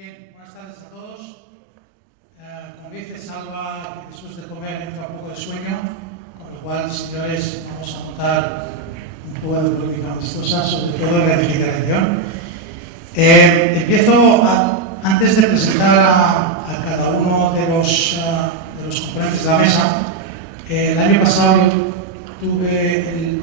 Bien, buenas tardes a todos. Como dice Salva, después de comer entra un poco de sueño, con lo cual, señores, vamos a montar un poco de política amistosa, sobre todo en la digitalización. Empiezo antes de presentar a cada uno de los componentes de la mesa. El año pasado yo tuve el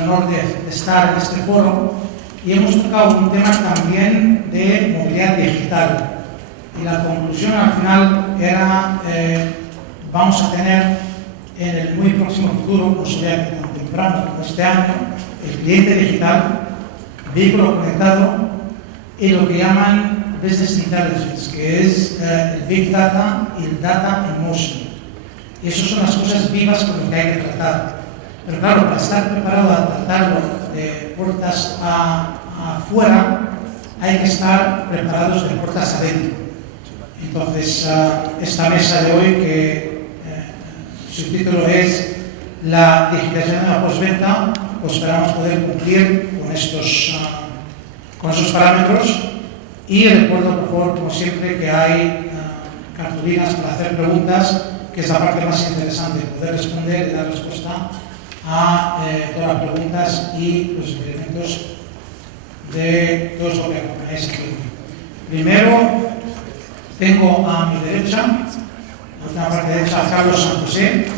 honor de estar en este foro y hemos tocado un tema también de movilidad digital. Y la conclusión al final era, vamos a tener en el muy próximo futuro, no sería tan temprano como este año, el cliente digital, vehículo conectado y lo que llaman Business Intelligence, que es el Big Data y el Data in Motion. Y esas son las cosas vivas con las que hay que tratar. Pero claro, para estar preparado a tratarlo de puertas afuera, hay que estar preparados de puertas adentro. Entonces, esta mesa de hoy, que su título es la digitalización de la postventa, pues esperamos poder cumplir con esos parámetros. Y recuerdo, por favor, como siempre, que hay cartulinas para hacer preguntas, que es la parte más interesante, poder responder y dar respuesta a todas las preguntas y los elementos de todos los que acompañáis aquí. Primero, tengo a mi derecha, a la última parte derecha, a Carlos San José,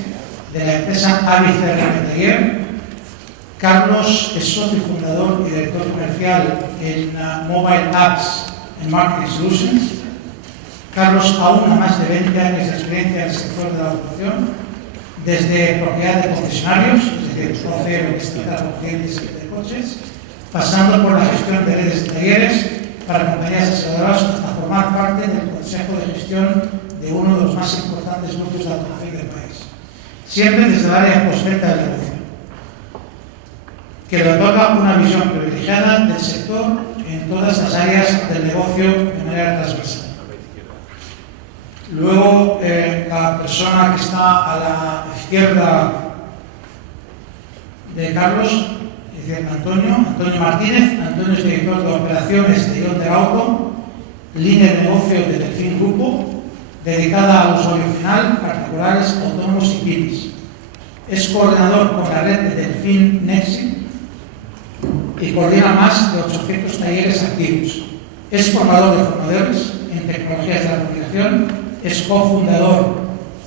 de la empresa ABCRM Taller. Carlos es socio fundador y director comercial en Mobile Apps en Marketing Solutions. Carlos aúna más de 20 años de experiencia en el sector de la automoción, desde propiedad de concesionarios, es decir, conocer lo que es tratar con clientes de coches, pasando por la gestión de redes de talleres para compañías aseguradoras hasta formar parte del consejo de gestión de uno de los más importantes grupos de automoción del país. Siempre desde el área postventa del negocio, que le otorga una visión privilegiada del sector en todas las áreas del negocio de manera transversal. Luego, la persona que está a la izquierda de Carlos, es decir, Antonio Martínez. Antonio es director de operaciones de Ion del Auto, línea de negocio de Delfín Grupo, dedicada al usuario final, particulares, autónomos y pymes. Es coordinador con la red de Delfín Nexi y coordina más de 800 talleres activos. Es formador de formadores en tecnologías de la comunicación. Es cofundador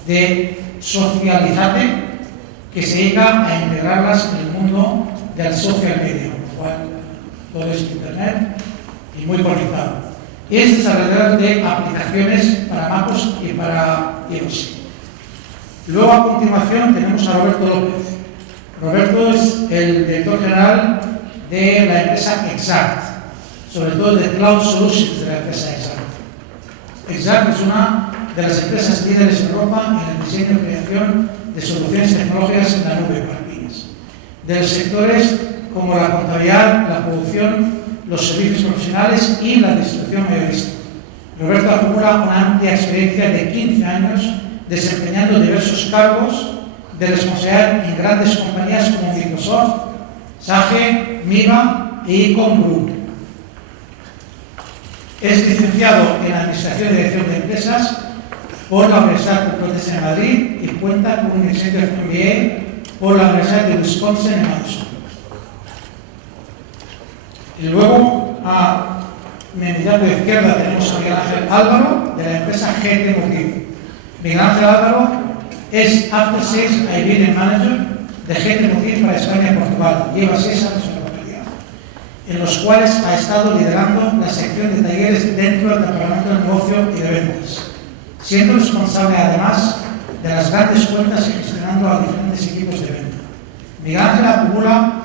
de Socializate, que se dedica a integrarlas en el mundo del social media, con lo cual todo es internet y muy conectado. Y es desarrollador de aplicaciones para MacOS y para iOS. Luego, a continuación, tenemos a Roberto López. Roberto es el director general de la empresa Exact, sobre todo de Cloud Solutions de la empresa Exact. Exact es una de las empresas líderes en Europa en el diseño y creación de soluciones tecnológicas en la nube para pymes, de los sectores como la contabilidad, la producción, los servicios profesionales y la distribución mayorista. Roberto acumula una amplia experiencia de 15 años desempeñando diversos cargos de responsabilidad en grandes compañías como Microsoft, Sage, Miva e Icon Group. Es licenciado en Administración y Dirección de Empresas por la Universidad Complutense de Madrid y cuenta con un Executive MBA por la Universidad de Wisconsin en Madison. Y luego, a mi inmediato de izquierda, tenemos a Miguel Ángel Álvaro, de la empresa GT Motiv. Miguel Ángel Álvaro es After Sales IBM Manager de GT Motiv para España y Portugal. Lleva 6 años en la compañía, en los cuales ha estado liderando la sección de talleres dentro del departamento de negocio y de ventas, siendo responsable además de las grandes cuentas y gestionando a diferentes equipos de venta. Miguel Ángel acumula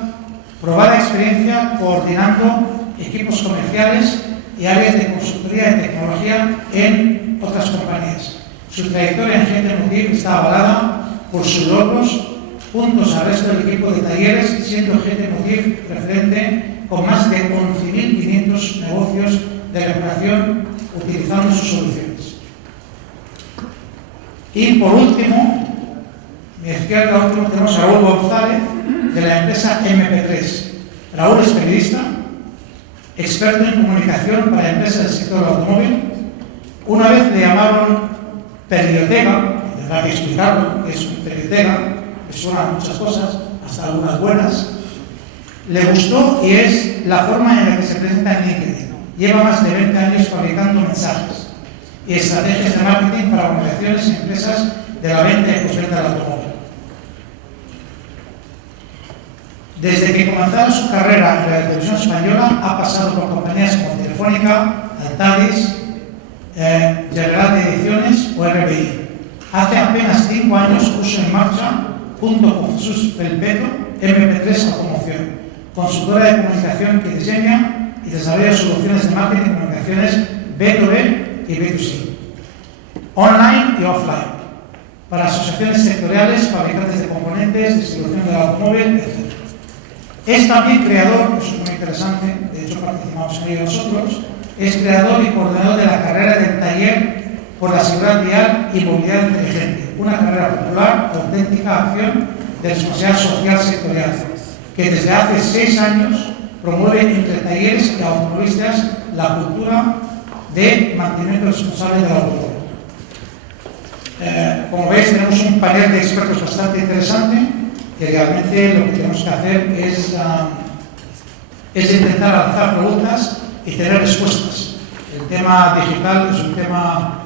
probada experiencia coordinando equipos comerciales y áreas de consultoría de tecnología en otras compañías. Su trayectoria en GT Motiv está avalada por sus logros juntos al resto del equipo de talleres, siendo GT Motiv referente con más de 11.500 negocios de reparación utilizando sus soluciones. Y por último, mi izquierda tenemos a Raúl González, de la empresa MP3. Raúl es periodista, experto en comunicación para empresas del sector automóvil. Una vez le llamaron periodega, tendrá que explicarlo, que es un periodega, que suenan muchas cosas, hasta algunas buenas. Le gustó y es la forma en la que se presenta en LinkedIn. Lleva más de 20 años fabricando mensajes y estrategias de marketing para organizaciones y empresas de la venta y postventa del automóvil. Desde que comenzó su carrera en la televisión española, ha pasado por compañías como Telefónica, Altaris, General de Ediciones o RBI. Hace apenas 5 años puso en marcha, junto con Jesús Felpeto, MP3 Automoción, consultora de comunicación que diseña y desarrolla soluciones de marketing y comunicaciones B2B y B2C, online y offline, para asociaciones sectoriales, fabricantes de componentes, distribución del automóvil, etc. Es también creador, eso es muy interesante, de hecho participamos en ello nosotros, es creador y coordinador de la carrera del taller por la seguridad vial y movilidad inteligente, una carrera popular, auténtica acción de responsabilidad social sectorial, que desde hace 6 años promueve entre talleres y automovilistas la cultura de mantenimiento responsable del automóvil. Como veis, tenemos un panel de expertos bastante interesante, que realmente lo que tenemos que hacer es intentar lanzar preguntas y tener respuestas. El tema digital es un tema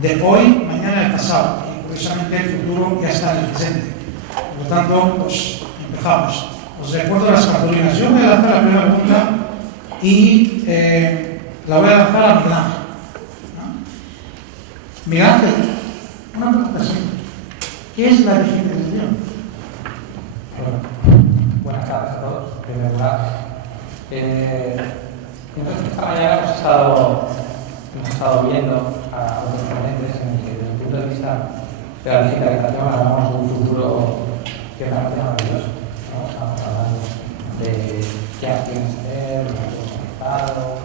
de hoy, mañana y el pasado, y curiosamente el futuro ya está en el presente. Por lo tanto, pues empezamos. Os recuerdo las cartulinas. Yo voy a lanzar la primera pregunta y la voy a lanzar a Miguel Ángel. Miguel Ángel, una pregunta simple. ¿Qué es la digitalización? Bueno, buenas tardes a todos, en primer lugar. Entonces, esta mañana hemos estado viendo a otros ponentes en que, desde el punto de vista de la digitalización, hablamos de un futuro que me parece maravilloso. ¿No? Estamos hablando de qué acciones hacer, los datos conectados,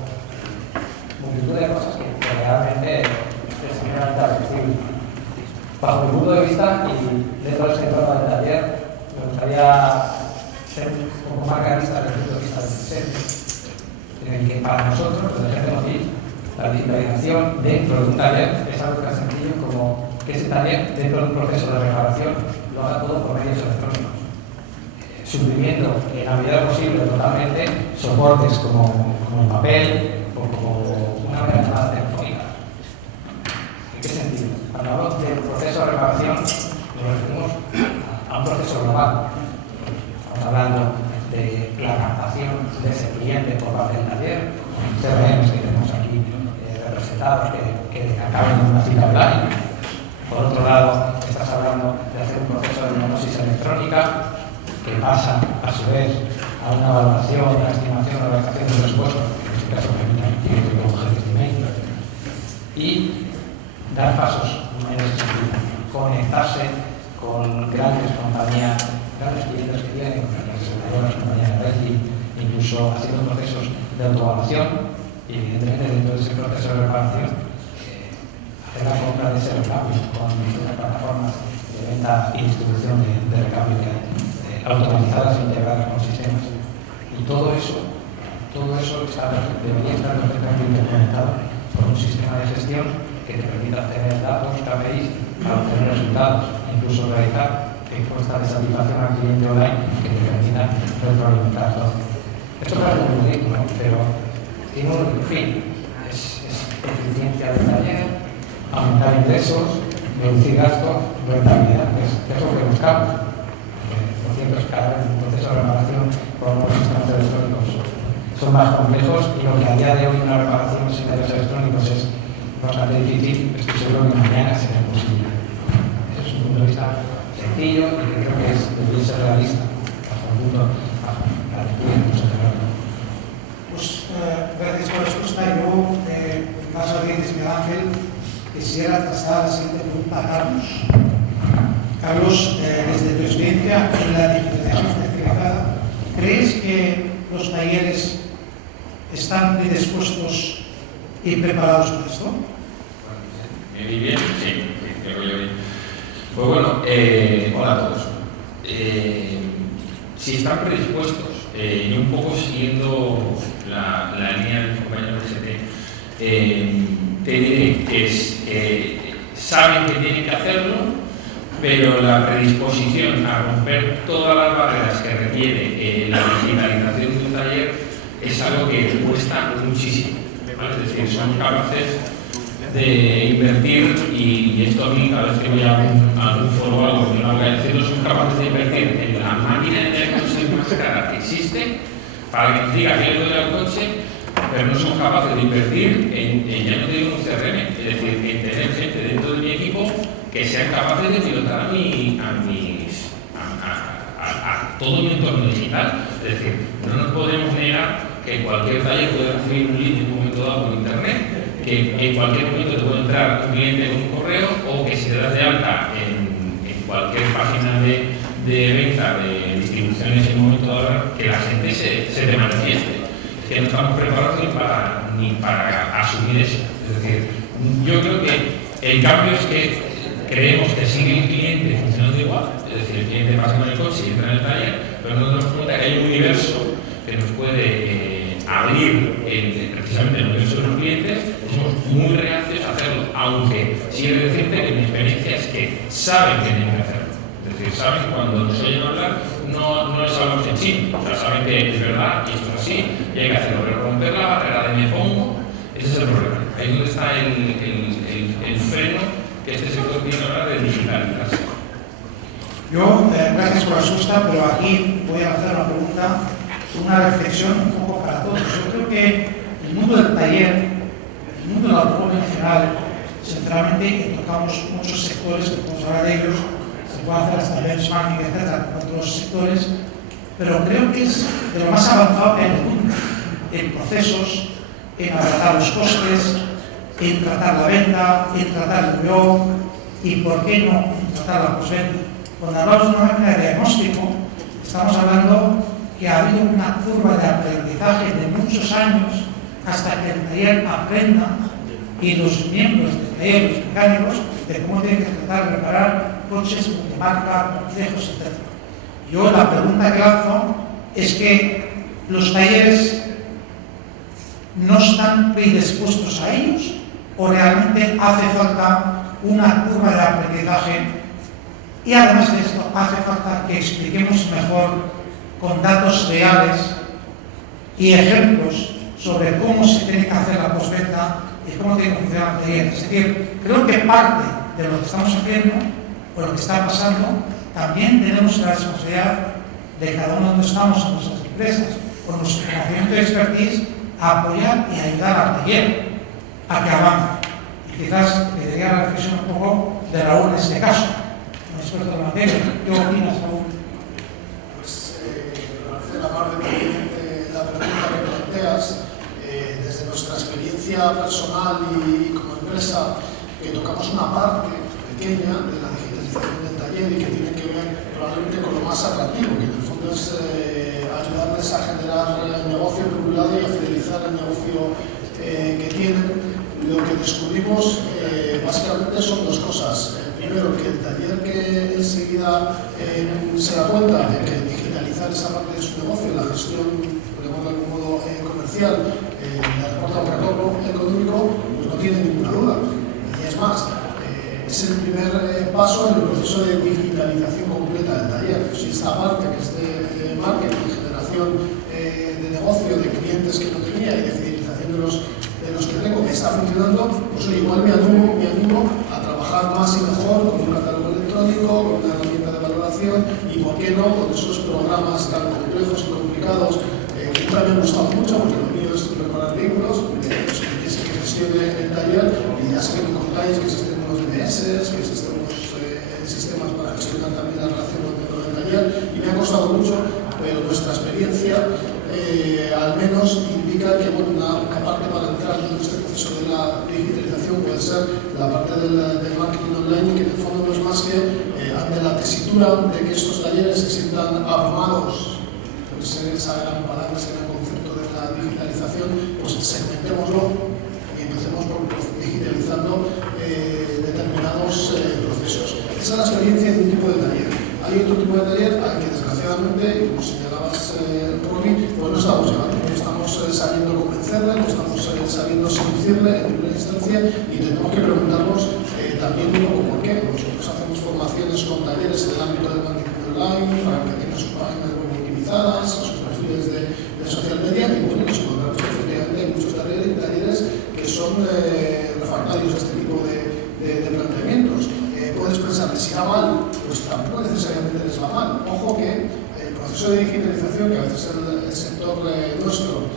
multitud de cosas que realmente es generalmente accesible. Bajo mi punto de vista y dentro del sector del taller, me gustaría ser un poco más realista desde el punto de vista del presente, en el que para nosotros, los agentes motriz, la digitalización dentro de un taller es algo tan sencillo como que ese taller, dentro de un proceso de reparación, lo haga todo por medios electrónicos, suprimiendo en la medida posible totalmente soportes como el papel o como una manera llamada telefónica. ¿En qué sentido? Cuando hablo del proceso de reparación, nos referimos a un proceso global. Estamos hablando de la captación de ese cliente por parte del taller, CRMs que tenemos aquí representados que acaben en una cita online. Por otro lado, estás hablando de hacer un proceso de diagnosis electrónica que pasa, a su vez, a una evaluación, una estimación, una evaluación de respuesta, que en este caso permite un GTM, y dar pasos en ese sentido, conectarse con grandes compañías, grandes clientes que tienen, compañías aseguradoras, compañías de rating, incluso haciendo procesos de autoevaluación y, evidentemente, dentro de ese proceso de reparación, hacer la compra de ese recambio con distintas plataformas de venta y distribución de recambio que hay, automatizadas e integradas con sistemas. Y todo eso debería estar perfectamente interconectado con un sistema de gestión que te permita tener datos, KPIs, para obtener resultados, incluso realizar encuestas de satisfacción al cliente online que te permitan retroalimentar todo. Esto parece muy bonito, ¿no? Pero tiene un fin, es eficiencia del taller, aumentar ingresos, reducir gastos, rentabilidad, que es lo que buscamos. Lo cierto es que cada vez el proceso de reparación por los sistemas electrónicos son más complejos y lo que a día de hoy una reparación sin medios electrónicos es bastante difícil, estoy seguro que mañana será posible. Ese es un punto de vista sencillo y que creo que debería ser realista hasta el punto la lectura que hemos integrado. Pues gracias por la respuesta. Yo, más bien, Miguel Ángel, quisiera trasladar la siguiente pregunta a Carlos. Carlos, desde tu experiencia en la digitalización certificada, ¿crees que los talleres están predispuestos y preparados para esto? Bien, sí, creo que yo bien. Pues bueno, hola a todos. Si están predispuestos, y un poco siguiendo la línea de mis compañeros de ST, te diré que saben que tienen que hacerlo, pero la predisposición a romper todas las barreras que requiere la digitalización de un taller es algo que cuesta muchísimo. Es decir, son capaces de invertir, y esto a mí cada vez que voy a algún foro o algo que no voy a decirlo, son capaces de invertir en la máquina de coche más cara que existe para que nos diga qué le duele al coche, pero no somos capaces de invertir en ya no te digo un CRM, es decir, en tener gente dentro de mi equipo que sean capaces de pilotar a todo mi entorno digital. Es decir, no nos podemos negar que cualquier taller puede recibir un lead en un momento dado por internet, que en cualquier momento te puede entrar un cliente con un correo, o que si te das de alta en cualquier página de venta de distribuciones en un momento dado, que la gente se te manifieste. Que no estamos preparados ni para asumir eso. Es decir, yo creo que el cambio es que creemos que sigue el cliente funcionando igual, es decir, el cliente pasa con el coche y entra en el taller, pero no nos damos cuenta que hay un universo que nos puede abrir precisamente el universo de los clientes. Somos muy reacios a hacerlo, aunque sí he de decirte que mi experiencia es que saben que tienen que hacerlo. Es decir, saben que cuando nos oyen hablar no es algo sencillo, o sea, saben que es verdad y esto es así y hay que hacerlo, pero romper la barrera de me pongo, ese es el problema. Ahí es donde está el freno que este sector tiene ahora de digitalizarse. Yo, gracias por la respuesta, pero aquí voy a hacer una pregunta, una reflexión un poco para todos. Yo creo que el mundo del taller, el mundo del automóvil en general, sinceramente tocamos muchos sectores, que podemos hablar de ellos, se puede hacer hasta benchmarking, etcétera, con otros sectores, pero creo que es de lo más avanzado en el mundo, en procesos, en abaratar los costes, en tratar la venta, en tratar el BO y, ¿por qué no?, en tratar la postventa. Cuando hablamos de una máquina de diagnóstico, estamos hablando que ha habido una curva de aprendizaje de muchos años hasta que el taller aprenda, y los miembros del taller, los mecánicos, de cómo tienen que tratar de reparar coches multimarca, complejos, etc. Yo la pregunta que lanzo es que los talleres no están predispuestos a ellos, o realmente hace falta una curva de aprendizaje, y además de esto hace falta que expliquemos mejor con datos reales y ejemplos sobre cómo se tiene que hacer la postventa y cómo tiene que funcionar el taller. Es decir, creo que parte de lo que estamos haciendo o lo que está pasando, también tenemos la responsabilidad de cada uno de nosotros estamos en nuestras empresas, con nuestro conocimiento y expertise, a apoyar y ayudar al taller a que avance. Y quizás le daría la reflexión un poco de Raúl en este caso, un experto de la materia. ¿Qué opinas, Raúl? Pues, me parece la parte pertinente la pregunta que planteas. Desde nuestra experiencia personal y como empresa, que tocamos una parte pequeña de la digitalización del taller y que tiene que ver probablemente con lo más atractivo, que en el fondo es ayudarles a generar negocio por un lado y a fidelizar el negocio que tienen. Lo que descubrimos básicamente son dos cosas. Primero, que el taller que enseguida se da cuenta de que digitalizar esa parte de su negocio, la gestión, por llamarlo de algún modo comercial, le reporta un retorno económico, pues no tiene ninguna duda. Y es más, es el primer paso en el proceso de digitalización completa del taller. Si esta parte que es de marketing, de generación de negocio, de clientes que no tenía y de fidelización de los que tengo, que está funcionando, pues igual me animo a trabajar más y mejor con un catálogo electrónico, con una herramienta de valoración y, ¿por qué no?, con esos programas tan complejos y complicados que nunca me han gustado mucho, porque lo mío es preparar vehículos, que gestione el taller, y ya sé que me contáis que existen unos DMS, que existen unos sistemas para gestionar también la relación dentro del taller, y me ha costado mucho, pero nuestra experiencia al menos indica que una parte para entrar en este proceso de la digitalización puede ser la parte del marketing online, que en el fondo no es más que ante la tesitura de que estos talleres se sientan abrumados por esa gran palabra, ese gran concepto de la digitalización, pues segmentémoslo y empecemos por digitalizando determinados procesos. Esa es la experiencia de un tipo de taller. Hay otro tipo de taller al que desgraciadamente, como señalabas, Romy, pues no estamos llegando. Estamos sabiendo convencerle, no estamos sabiendo seducirle en primera instancia y tenemos que preguntarnos también un poco por qué. Nosotros hacemos formaciones con talleres en el ámbito del marketing online para que tengan sus páginas web optimizadas, sus perfiles de social media y bueno, nos encontramos que efectivamente hay muchos talleres que son refractarios a este tipo de planteamientos. Puedes pensar que si va mal, pues tampoco necesariamente les va mal. Ojo que el proceso de digitalización, que a veces el sector nuestro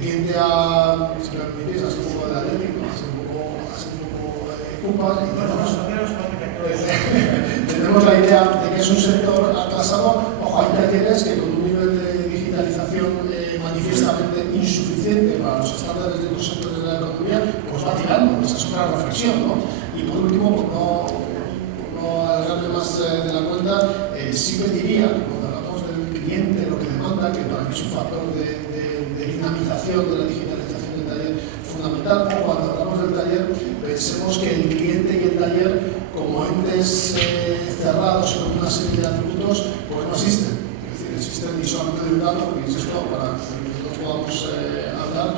tiende a, si me permitís, a ser un poco de atlético, a ser un poco culpas, y tenemos la idea de que es un sector atrasado. Ojo, hay talleres que con un nivel de digitalización manifiestamente insuficiente para los estándares de otros sectores de la economía, pues va tirando. Esa es otra reflexión, ¿no? Y por último, por no alargarme más de la cuenta, sí pediría que cuando hablamos del cliente, lo que demanda, que para mí es un factor de dinamización de la digitalización del taller fundamental, o cuando hablamos del taller, pensemos que el cliente y el taller, como entes cerrados y con una serie de atributos, pues no existen. Es decir, existen ni solamente de un lado, porque insisto, para que nosotros podamos hablar,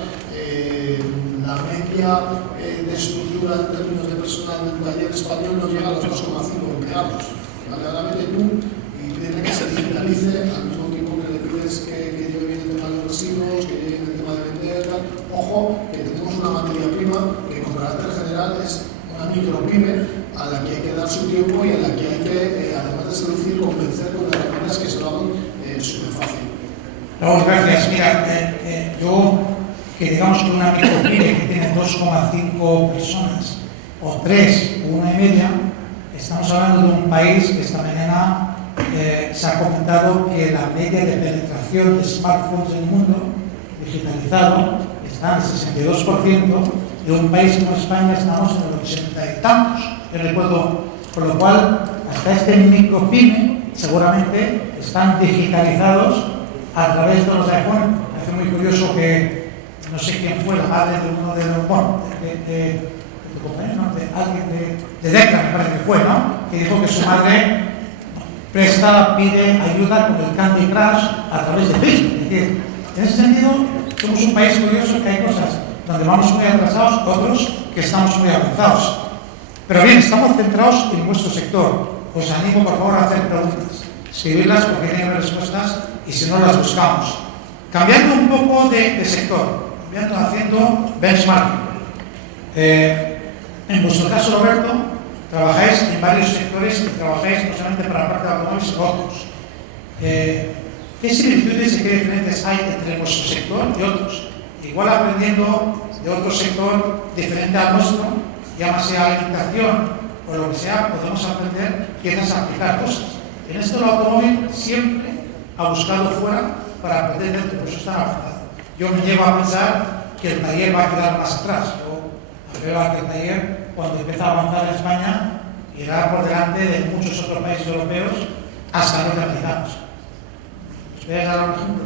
la media de estructura en términos de personal del taller español no llega a los 2,5 empleados. Claramente tú, y tiene que se digitalice al mismo tiempo que le pides que lleve bien el tema de los residuos, que lleve bien el tema de vender, tal. Ojo, que tenemos una materia prima que con carácter general es una micropyme a la que hay que dar su tiempo y a la que hay que, además de seducir, convencer con herramientas que se lo hagan súper fácil. Raúl, gracias. Mira, yo, que digamos que una micropyme que tiene 2,5 personas, o 3, o 1,5, estamos hablando de un país que esta mañana se ha comentado que la media de penetración de smartphones en el mundo digitalizado está en el 62%, de un país como España estamos en el 80 y tantos. Yo recuerdo, por lo cual, hasta este micropyme seguramente están digitalizados a través de los iPhone. Me hace muy curioso que no sé quién fue la madre de uno de los, bueno, de compañeros, ¿no? De alguien de Decca, me parece que fue, ¿no? Que dijo que su madre pide ayuda con el Candy Crush a través de Facebook. Es decir, en ese sentido, somos un país curioso que hay cosas donde vamos muy atrasados, otros que estamos muy avanzados. Pero bien, estamos centrados en vuestro sector. Os animo, por favor, a hacer preguntas. Escribirlas porque tienen respuestas y si no, las buscamos. Cambiando un poco de sector, haciendo benchmarking. En vuestro caso, Roberto, trabajáis en varios sectores y trabajáis no solamente para la parte de automóviles, sino otros. ¿Qué similitudes y qué diferencias hay entre vuestro sector y otros? Igual aprendiendo de otro sector diferente al nuestro, llámase alimentación o lo que sea, podemos aprender quizás a aplicar cosas. En esto el automóvil siempre ha buscado fuera para aprender dentro, por eso está avanzado. Yo me llevo a pensar que el taller va a quedar más atrás. Yo creo que el taller, cuando empieza a avanzar en España, irá por delante de muchos otros países europeos hasta los realizados. ¿Puedes dar un ejemplo?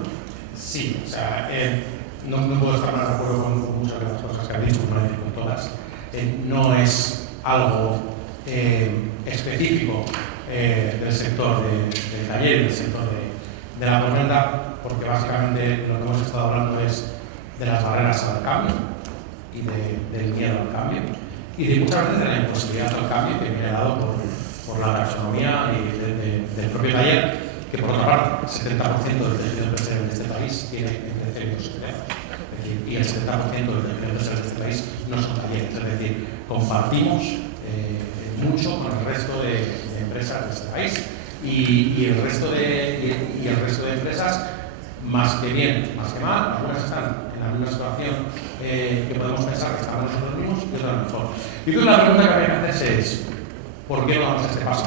Sí, o sea, no puedo estar más de acuerdo con muchas de las cosas que habéis dicho, no decir con todas. No es algo específico del sector del taller, del sector de la postventa, porque básicamente lo que hemos estado hablando es de las barreras al cambio y del miedo al cambio y de muchas veces de la imposibilidad al cambio que viene dado por la taxonomía y del propio taller, que por otra parte el 70% del tejido empresarial de este país tiene entre 0 y 2 empleados. Es decir, y el 70% del tejido empresarial de este país no son talleres, es decir, compartimos mucho con el resto de empresas de este país y el resto de empresas, más que bien, más que mal, algunas están en la misma situación que podemos pensar que estamos nosotros mismos y otras mejor. Y entonces la pregunta que habría que hacerse es ¿por qué no damos este paso?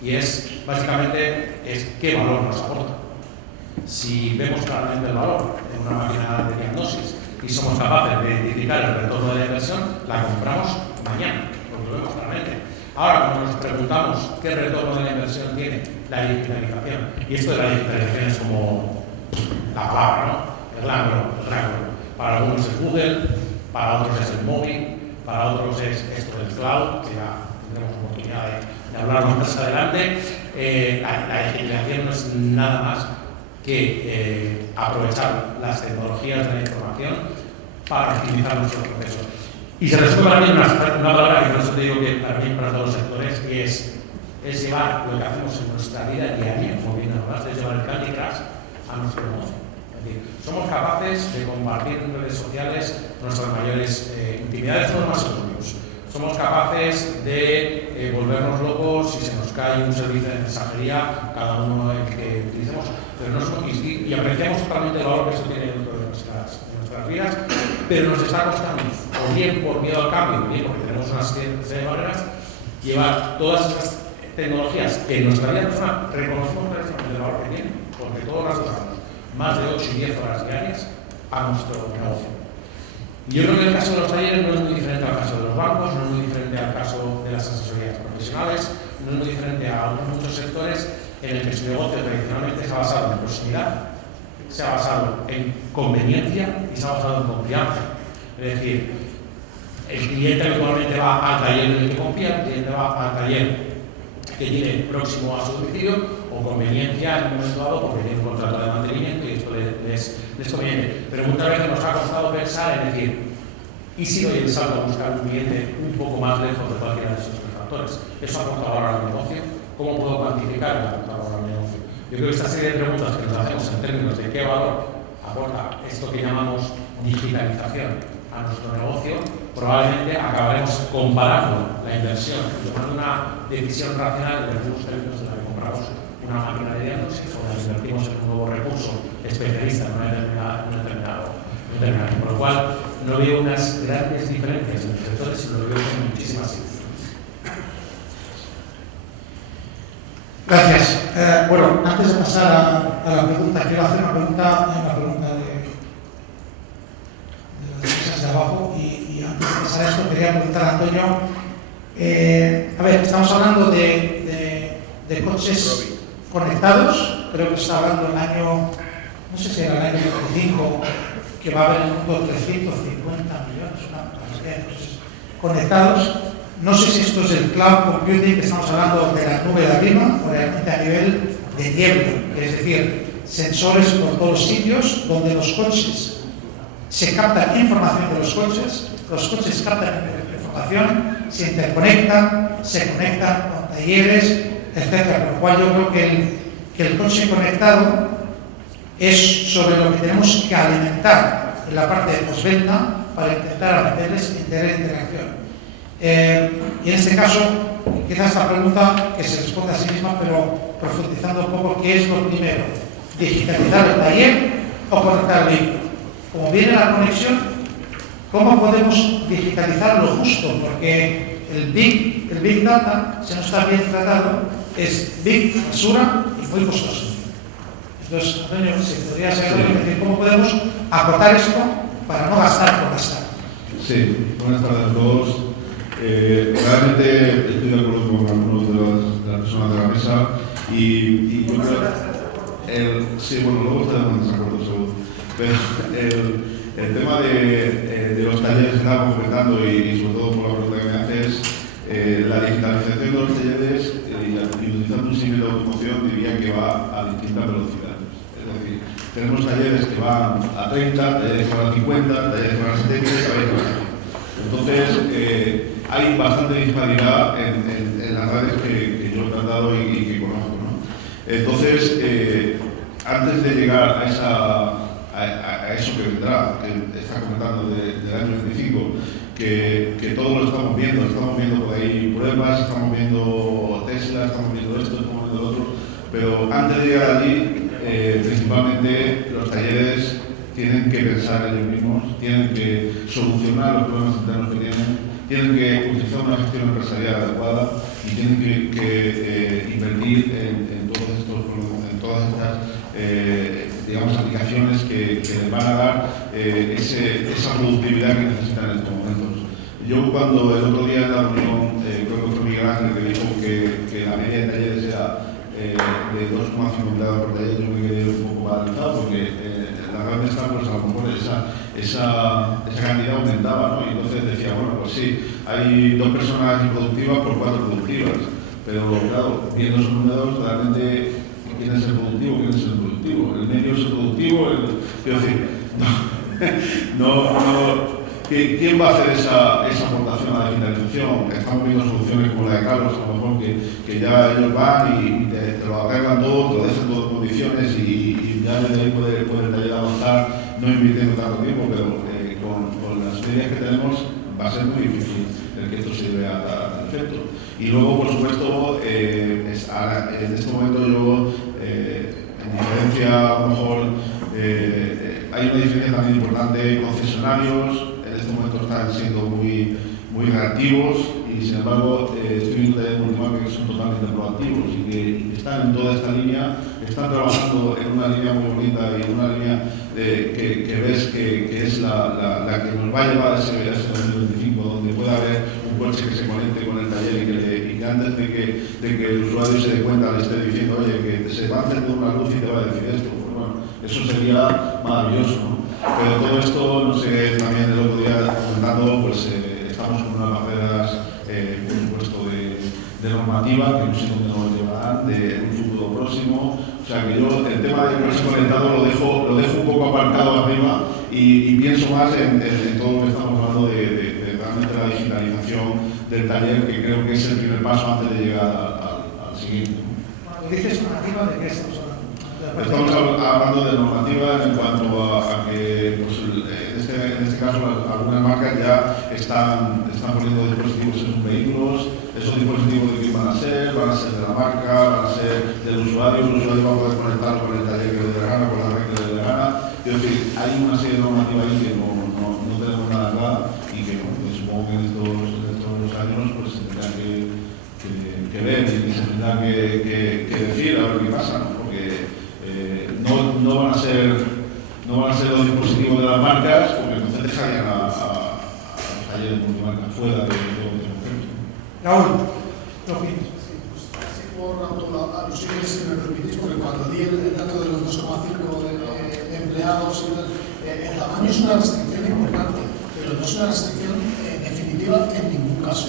Y básicamente es qué valor nos aporta. Si vemos claramente el valor en una máquina de diagnosis y somos capaces de identificar el retorno de la inversión, la compramos mañana, porque lo vemos claramente. Ahora, cuando nos preguntamos qué retorno de la inversión tiene la digitalización, y esto de la digitalización es como la palabra, ¿no? El rango. Para algunos es Google, para otros es el móvil, para otros es esto del cloud, que ya tendremos oportunidad de hablarlo más adelante. La digitalización no es nada más que aprovechar las tecnologías de la información para optimizar nuestros procesos. Y se resume para mí una palabra que no se digo que también para todos los sectores, que es llevar lo que hacemos en nuestra vida diaria, como bien hablas, es llevar el Candy Crush a nuestro negocio. Es decir, somos capaces de compartir en redes sociales nuestras mayores intimidades con los más económicos. Somos capaces de volvernos locos si se nos cae un servicio de mensajería, cada uno el que utilicemos, pero no somos, y apreciamos totalmente el valor que eso tiene dentro de nuestras vidas, pero nos está costando, o bien por miedo al cambio, o bien porque tenemos una serie de barreras, llevar todas estas tecnologías que en nuestra vida personal reconocemos precisamente el valor que tienen, porque todos las usamos más de 8 y 10 horas diarias a nuestro negocio. Y yo creo que el caso de los talleres no es muy diferente al caso de los bancos, no es muy diferente al caso de las asesorías profesionales, no es muy diferente a muchos sectores en el que su negocio tradicionalmente se ha basado en proximidad, se ha basado en conveniencia y se ha basado en confianza. Es decir, el cliente habitualmente va al taller en el que confía, el cliente va al taller que tiene próximo a su domicilio, o conveniencia en un momento dado porque tiene un contrato de mantenimiento y esto les conviene. Pero muchas veces nos ha costado pensar en decir, ¿y si doy el salto a buscar un cliente un poco más lejos de cualquiera de estos tres factores? ¿Eso aporta valor al negocio? ¿Cómo puedo cuantificar el aporta valor al negocio? Yo creo que esta serie de preguntas que nos hacemos en términos de qué valor aporta esto que llamamos digitalización a nuestro negocio, probablemente acabaremos comparando la inversión y tomando una decisión racional de recursos técnicos en la que compramos una máquina de diagnóstico o la invertimos en un nuevo recurso especialista en un determinado. Por lo cual, no veo unas grandes diferencias en los sectores, sino lo veo con muchísimas diferencias. Gracias. Bueno, antes de pasar a la pregunta, quiero hacer una pregunta de las mesas de abajo y antes de pasar a esto quería preguntar a Antonio. A ver, estamos hablando de coches conectados, creo que se está hablando del año, no sé si era el año 25, que va a haber en el mundo 350 millones, una cantidad de coches conectados. No sé si esto es el cloud computing, que estamos hablando de la nube de arriba, o realmente a nivel de niebla, es decir, sensores por todos los sitios donde los coches se captan información de los coches captan información, se interconectan, se conectan con talleres, etcétera. Por lo cual yo creo que el coche conectado es sobre lo que tenemos que alimentar en la parte de postventa para intentar hacerles interacción. Y en este caso, quizás esta pregunta que se responde a sí misma, pero profundizando un poco, ¿qué es lo primero? ¿Digitalizar el taller o conectar el vehículo? Como viene la conexión, ¿cómo podemos digitalizar lo justo? Porque el Big Data, si no está bien tratado, es Big basura y muy costoso. Entonces, Antonio, si podría ser decir cómo podemos acotar esto para no gastar por gastar. Sí, buenas tardes a todos. Realmente estoy de acuerdo con algunos de las personas de la mesa y yo creo sí, bueno, luego estaremos en desacuerdo seguro, pero el tema de los talleres que estábamos comentando y sobre todo por la pregunta que me haces, la digitalización de los talleres y utilizando un símil de automoción diría que va a distintas velocidades. Es decir, tenemos talleres que van a 30, talleres que van a 50, talleres que van a 70 y talleres que van a 100. Entonces, hay bastante disparidad en las redes que yo he tratado y que conozco, ¿no? Entonces, antes de llegar a eso que vendrá, que está comentando del año 25, que todos lo estamos viendo por ahí pruebas, estamos viendo Tesla, estamos viendo esto, estamos viendo lo otro, pero antes de llegar allí, principalmente los talleres tienen que pensar ellos mismos, tienen que solucionar los problemas internos que tienen que utilizar una gestión empresarial adecuada y tienen que invertir en todas estas digamos, aplicaciones que les van a dar esa productividad que necesitan en estos momentos. Yo cuando el otro día en la reunión, creo que fue Miguel Ángel que dijo que la media de talleres era de 2,5 empleados por taller, yo me quedé un poco paralizado porque la red está, pues a lo mejor esa cantidad aumentaba, ¿no? Y entonces decía, bueno, pues sí, hay 2 personas improductivas por 4 productivas, pero claro, viendo esos números, realmente, ¿quién es el productivo? ¿Quién es el productivo? productivo. El medio es el productivo. Quiero decir, ¿quién va a hacer esa aportación a la digitalización? Estamos viendo soluciones como la de Carlos, a lo mejor que ya ellos van y te lo arreglan todo, te lo dejan todo en condiciones y ya desde ahí puede el taller avanzar, no invirtiendo tanto tiempo, pero con las medidas que tenemos va a ser muy difícil el que esto se lleve al efecto. Y luego, por supuesto, en este momento yo, en diferencia, a lo mejor, hay una diferencia también importante. Concesionarios en este momento están siendo muy reactivos y, sin embargo, estoy viendo talleres multimarca que son totalmente proactivos y que están en toda esta línea, están trabajando en una línea muy bonita y en una línea que ves que es la que nos va a llevar a ese 2025, donde pueda haber un coche que se conecte con el taller y que antes de que el usuario se dé cuenta le esté diciendo, oye, que se va a encender una luz y te va a decir esto. Pues bueno, eso sería maravilloso, ¿no? Pero todo esto, no sé, también el otro día comentando, pues estamos con unas barreras, por supuesto, de normativa, que no sé dónde nos llevarán, de un futuro próximo. O sea que yo el tema del coche conectado lo dejo un poco aparcado arriba y pienso más en todo lo que estamos hablando de realmente la digitalización del taller, que creo que es el primer paso antes de llegar al siguiente. Cuando dices normativa, ¿de qué estamos hablando? Estamos hablando de normativa en cuanto a que, pues, en este caso, algunas marcas ya están poniendo dispositivos en sus vehículos. Esos dispositivos de quién van a ser de la marca, van a ser del usuario. El usuario va a poder conectarlo con el taller que le dé la gana, con la red que le dé la gana. Es decir, hay una serie de normativas ahí que no tenemos nada claro y que, pues, supongo que en estos años pues, se tendrá que ver y que se tendrá que decir a ver qué pasa, ¿no? Porque no van a ser los dispositivos de las marcas, porque entonces dejarían a los talleres multimarca fuera de todo lo que hacemos. Raúl, ¿qué opinas? Sí, pues, así por alusiones, si me permitís, porque cuando di el dato de los 2,5 de empleados, el tamaño es una restricción importante, pero no es una restricción definitiva en ningún caso.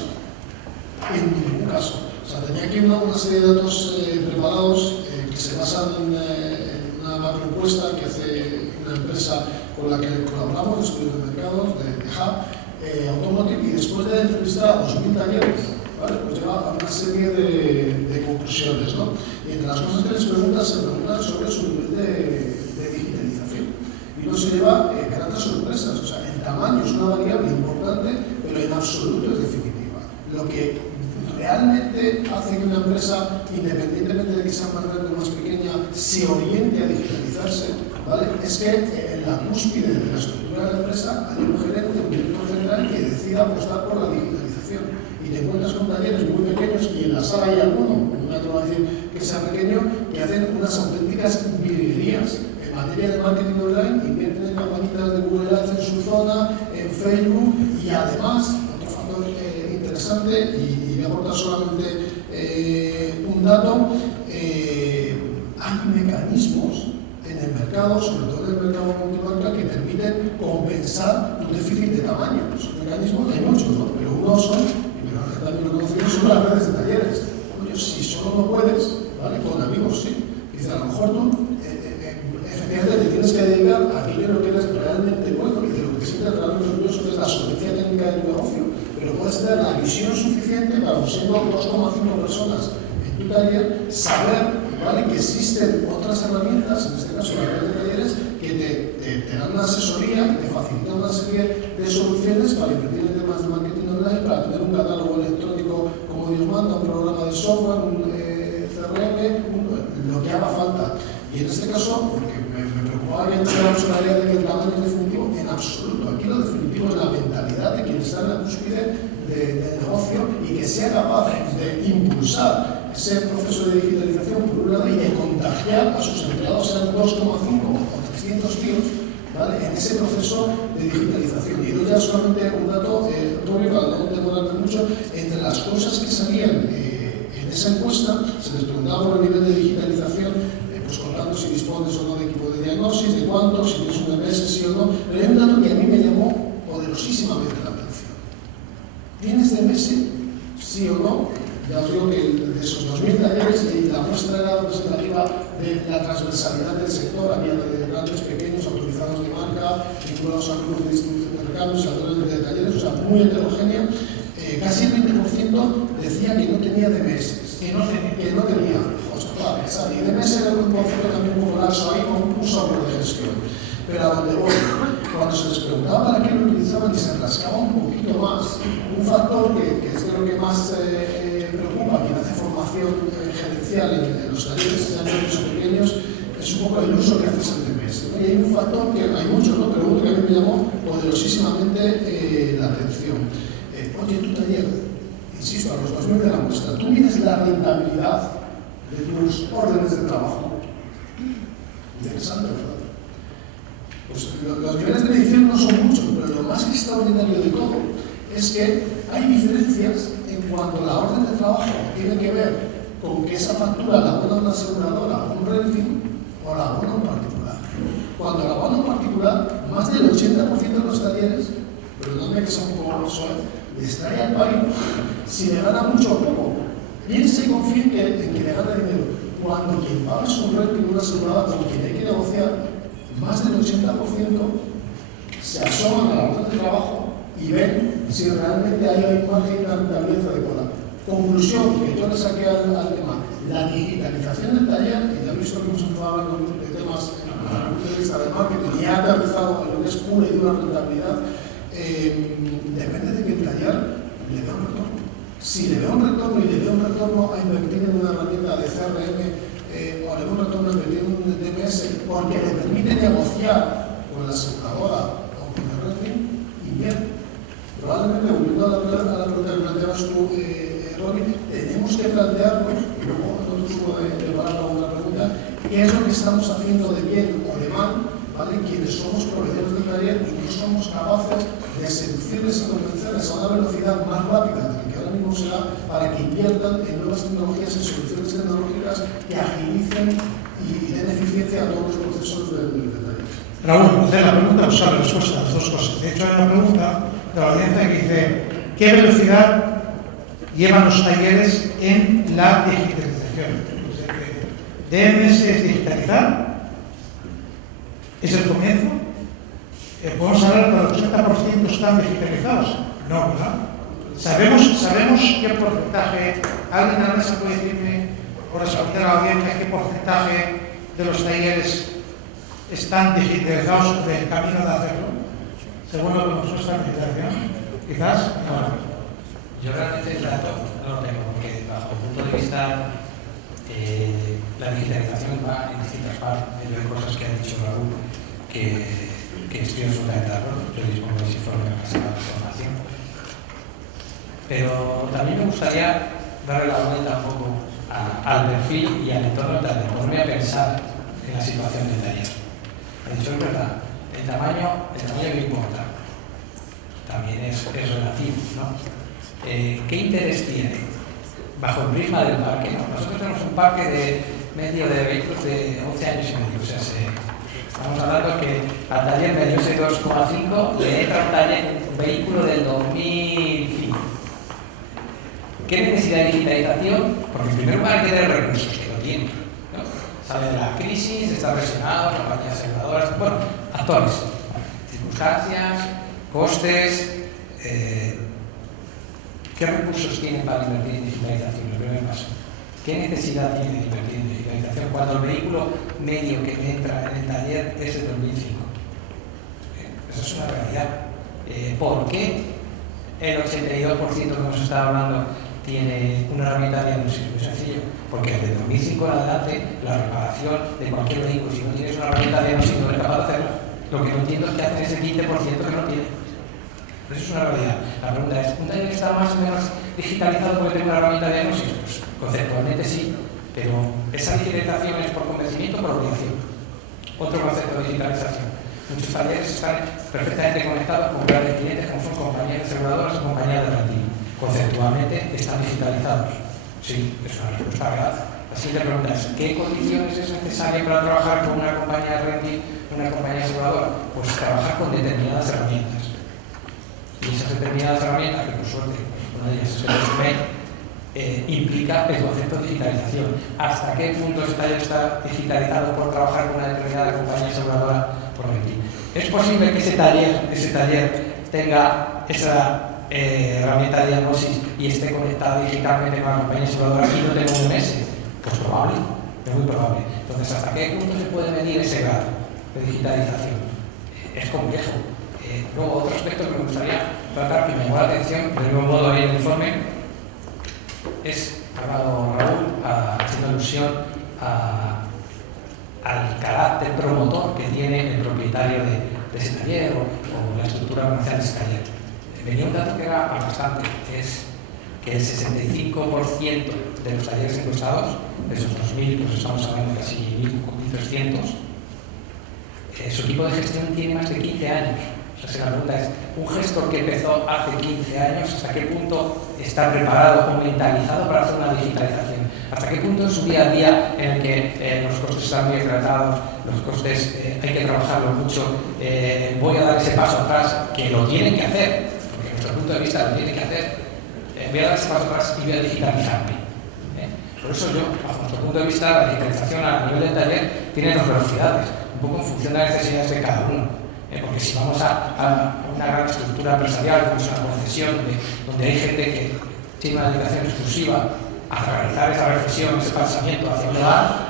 En ningún caso. O sea, tenía aquí una serie de datos preparados que se basan en una macroencuesta que hace una empresa con la que colaboramos, de estudios de mercados, de Hub Automotive, y después de entrevistar a 2.000 talleres, ¿vale? Pues lleva a una serie de conclusiones, ¿no? Y entre las cosas que les preguntan, se preguntan sobre su nivel de digitalización. Y no se lleva grandes sorpresas. O sea, el tamaño es una variable importante, pero en absoluto es definitiva. Lo que realmente hace que una empresa, independientemente de que sea más grande o más pequeña, se oriente a digitalizarse, ¿vale? Es que en la cúspide de la estructura de la empresa hay un gerente, un director general que decida apostar por la digitalización. Y te encuentras con talleres muy pequeños, y en la sala hay alguno, no me atrevo a decir que sea pequeño, que hacen unas auténticas virguerías en materia de marketing online, invierten en campañitas de Google Ads en su zona, en Facebook, y además, otro factor interesante, y voy a aportar solamente un dato, hay mecanismos en el mercado, sobre todo en el mercado multimarca, que permiten compensar un déficit de tamaño. Esos mecanismos hay muchos, ¿no? Pero uno son, y también lo conocemos, son las redes de talleres. Oye, si solo no puedes, ¿vale? Con amigos sí. Dice, a lo mejor tú, efectivamente, te tienes que dedicar a aquello en lo que eres realmente bueno y de lo que te sientes realmente orgulloso, que es la solvencia técnica de tu negocio. Pero puedes tener la visión suficiente para, siendo 2,5 personas en tu taller, saber, ¿vale?, que existen otras herramientas, en este caso las redes de talleres, que te dan una asesoría, te facilitan una serie de soluciones para invertir en temas de marketing online, para tener un catálogo electrónico como Dios manda, un programa de software, un CRM, lo que haga falta. Y en este caso, porque me preocupaba que entráramos en la idea de que el tamaño es definitivo, en absoluto. Aquí lo definitivo es la mentalidad de quien está en la cúspide del negocio y que sea capaz de impulsar ese proceso de digitalización por un lado y de contagiar a sus empleados, sean 2,5 o 300 tíos, ¿vale?, en ese proceso de digitalización. Y doy ya solamente un dato, Rubio, para no demorarme mucho, entre las cosas que salían en esa encuesta, se les preguntaba por el nivel de digitalización, pues contando si dispones o no de equipo de diagnosis, de cuánto, si tienes un MS, sí o no, pero hay un dato que a mí me llamó poderosísimamente la atención. ¿Tienes DMS? Sí o no. Ya os digo que de esos 2.000 talleres la muestra era representativa de la transversalidad del sector. Había de grandes, pequeños, autorizados de marca, vinculados a grupos de distribución de recambios, a de talleres, o sea, muy heterogénea. Casi el 20% decía que no tenía DMS. Que no tenía. Y DMS era un concepto también muy laxo ahí con un software de gestión. Pero a donde voy, cuando se les preguntaba para qué lo utilizaban y se rascaba un poquito más, un factor que es de lo que más preocupa quien hace formación gerencial en los talleres, sean grandes o pequeños, es un poco el uso que haces en DMS, ¿no? Y hay un factor que hay muchos, ¿no? Pero uno que a mí me llamó poderosísimamente la atención. Oye, tu taller, insisto, a los 2.000 de la muestra, tú mides la rentabilidad de tus órdenes de trabajo. Interesante, ¿verdad? Pues los niveles de medición no son muchos, pero lo más extraordinario de todo es que hay diferencias en cuanto la orden de trabajo tiene que ver con que esa factura la abona una aseguradora o un renting o la abona un particular. Cuando la abona un particular, más del 80% de los talleres, perdóname que sea un poco suave, les trae al país si le gana mucho o poco. Piense y confíe en que le gana dinero. Cuando quien paga es un renting o una aseguradora con quien hay que negociar, más del 80% se asoman a la orden de trabajo y ven si realmente hay margen y una rentabilidad adecuada. Conclusión que yo le saqué al tema, la digitalización del taller, y ya he visto que hemos empezado a hablar de temas desde el punto de vista de marketing y ha aterrizado en lo que es pura y dura rentabilidad, depende de que el taller le dé un retorno. Si le da un retorno y le da un retorno a invertir en una herramienta de CRM, o le da un retorno a invertir en un DMS, porque le permite negociar con la aseguradora o con el renting, invierte. Probablemente, volviendo a la pregunta que planteabas tú, Robin, tenemos que plantearnos, y luego en otro tipo de palabra o una pregunta, qué es lo que estamos haciendo de bien o de mal, ¿vale? Quienes somos proveedores del taller y no somos capaces de seducirles y convencerles a una velocidad más rápida de la que ahora mismo se da para que inviertan en nuevas tecnologías, en soluciones tecnológicas que agilicen y den eficiencia a todos los procesos del taller. Raúl, hacer la pregunta, usar la respuesta, las dos cosas. De hecho, hay una pregunta de la audiencia que dice: ¿qué velocidad llevan los talleres en la digitalización? ¿DMS es digitalizar? ¿Es el comienzo? ¿Podemos hablar que el 80% están digitalizados? No, ¿verdad? ¿Sabemos qué porcentaje? ¿Alguien de la mesa puede decirme o responder a la audiencia qué porcentaje de los talleres están digitalizados o en camino de hacerlo? Según lo que nosotros está en digitalización, quizás. No. Yo realmente el dato no lo tengo, porque bajo el punto de vista la digitalización va en distintas partes. Hay cosas que ha dicho Raúl que estoy absolutamente de acuerdo. Yo dispongo de ese informe de información. Pero también me gustaría darle la vuelta un poco al perfil y al entorno del taller. Ponerme a pensar en la situación del taller. De hecho, es verdad, el tamaño no importa. También es relativo, ¿no? ¿Qué interés tiene? Bajo el prisma del parque, ¿no? Nosotros tenemos un parque de medio de vehículos de 11 años y medio. O sea, estamos hablando que al taller medio ese 2,5 le entra un vehículo del 2005. ¿Qué necesidad de digitalización? Porque en primer lugar hay que tener recursos, que lo tiene, ¿no? Sale de la crisis, está presionado, compañías aseguradoras, bueno, actores, circunstancias, costes. ¿Qué recursos tienen para invertir en digitalización? El primer paso. ¿Qué necesidad tiene de invertir en digitalización cuando el vehículo medio que entra en el taller es el 2005? Eso es una realidad. ¿Por qué el 82% que hemos estado hablando tiene una herramienta de diagnóstico? Muy sencillo. Porque desde 2005 en adelante la reparación de cualquier vehículo, si no tienes una herramienta de diagnóstico, no eres capaz de hacerlo. Lo que no entiendo es que hacen ese 15% que no tiene. Eso es una realidad. La pregunta es, ¿un taller está más o menos digitalizado porque tiene una herramienta de diagnóstico? Pues conceptualmente sí, pero esa digitalización es por convencimiento o por obligación. Otro concepto de digitalización. Muchos talleres están perfectamente conectados con grandes clientes como son compañías aseguradoras o compañías de renting. Conceptualmente están digitalizados. Sí, es una respuesta real. La siguiente pregunta es, ¿qué condiciones es necesaria para trabajar con una compañía de renting, una compañía aseguradora? Pues trabajar con determinadas herramientas. Y esas determinadas herramientas, que por suerte una de ellas es el SME, implica el concepto de digitalización. ¿Hasta qué punto ese taller está digitalizado por trabajar con una determinada compañía aseguradora por renting? ¿Es posible que ese taller tenga esa herramienta de diagnosis y esté conectado digitalmente con la compañía aseguradora y no tenga un MS? Pues probable, es muy probable. Entonces, ¿hasta qué punto se puede medir ese grado de digitalización? Es complejo. Luego, otro aspecto que me gustaría tratar, que me llamó la atención, del mismo modo ahí en el informe, es, hablado Raúl, haciendo alusión al carácter promotor que tiene el propietario de ese taller o la estructura comercial de ese taller. Venía un dato que era bastante, que es que el 65% de los talleres encuestados, de esos 2.000, pues estamos hablando de casi 1.300, su equipo de gestión tiene más de 15 años. O sea, la pregunta es, un gestor que empezó hace 15 años, ¿hasta qué punto está preparado o mentalizado para hacer una digitalización? ¿Hasta qué punto en su día a día, en el que los costes están muy tratados, los costes hay que trabajarlo mucho, voy a dar ese paso atrás, que lo tienen que hacer, porque desde nuestro punto de vista lo tienen que hacer, voy a dar ese paso atrás y voy a digitalizarme? Por eso yo, bajo nuestro punto de vista, la digitalización a nivel del taller tiene dos velocidades, un poco en función de las necesidades de cada uno. Porque si vamos a una gran estructura empresarial, como es una concesión, donde hay gente que tiene una dedicación exclusiva a realizar esa reflexión, ese pensamiento hacia un lugar,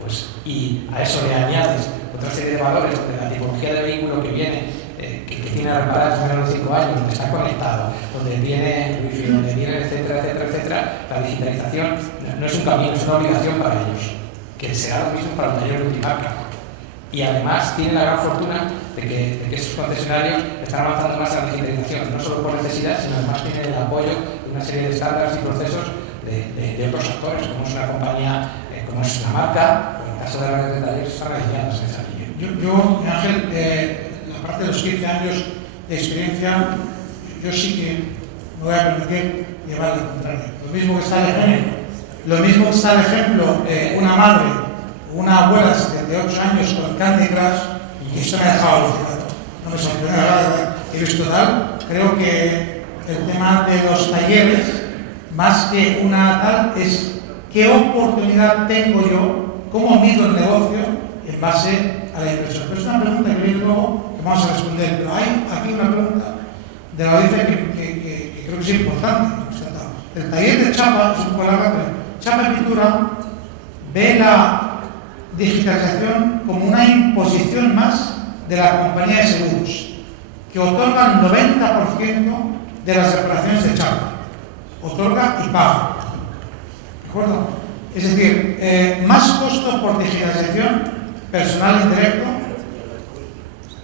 pues, y a eso le añades otra serie de valores, donde la tipología de vehículo que viene, que tiene reparadas menos de 5 años, donde está conectado, donde viene wifi, donde viene, etcétera, etcétera, etcétera, la digitalización no es un camino, es una obligación para ellos, que será lo mismo para el taller multimarca. Y además tiene la gran fortuna de que estos concesionarios están avanzando más en la digitalización, no solo por necesidad, sino además tienen el apoyo de una serie de estándares y procesos de otros actores, como es una compañía, como es una marca, o en el caso de la red de talleres están alineados en esa línea. Yo, Ángel, la parte de los 15 años de experiencia, yo sí que me voy a permitir llevar al contrario. Lo mismo que está el ejemplo, una madre, una abuela de 8 años con Candy Crush, y esto me ha dejado alucinado. No me sorprende nada, he visto tal. Creo que el tema de los talleres, más que una tal, es qué oportunidad tengo yo, cómo mido el negocio en base a la inversión. Pero es una pregunta que viene luego, que vamos a responder. Pero hay aquí una pregunta de la audiencia que creo que es importante. El taller de Chapa, es un poco larga, pero Chapa y Pintura ve la digitalización como una imposición más de la compañía de seguros, que otorga el 90% de las reparaciones de Chapa. Otorga y paga. ¿De acuerdo? Es decir, más costo por digitalización, personal indirecto,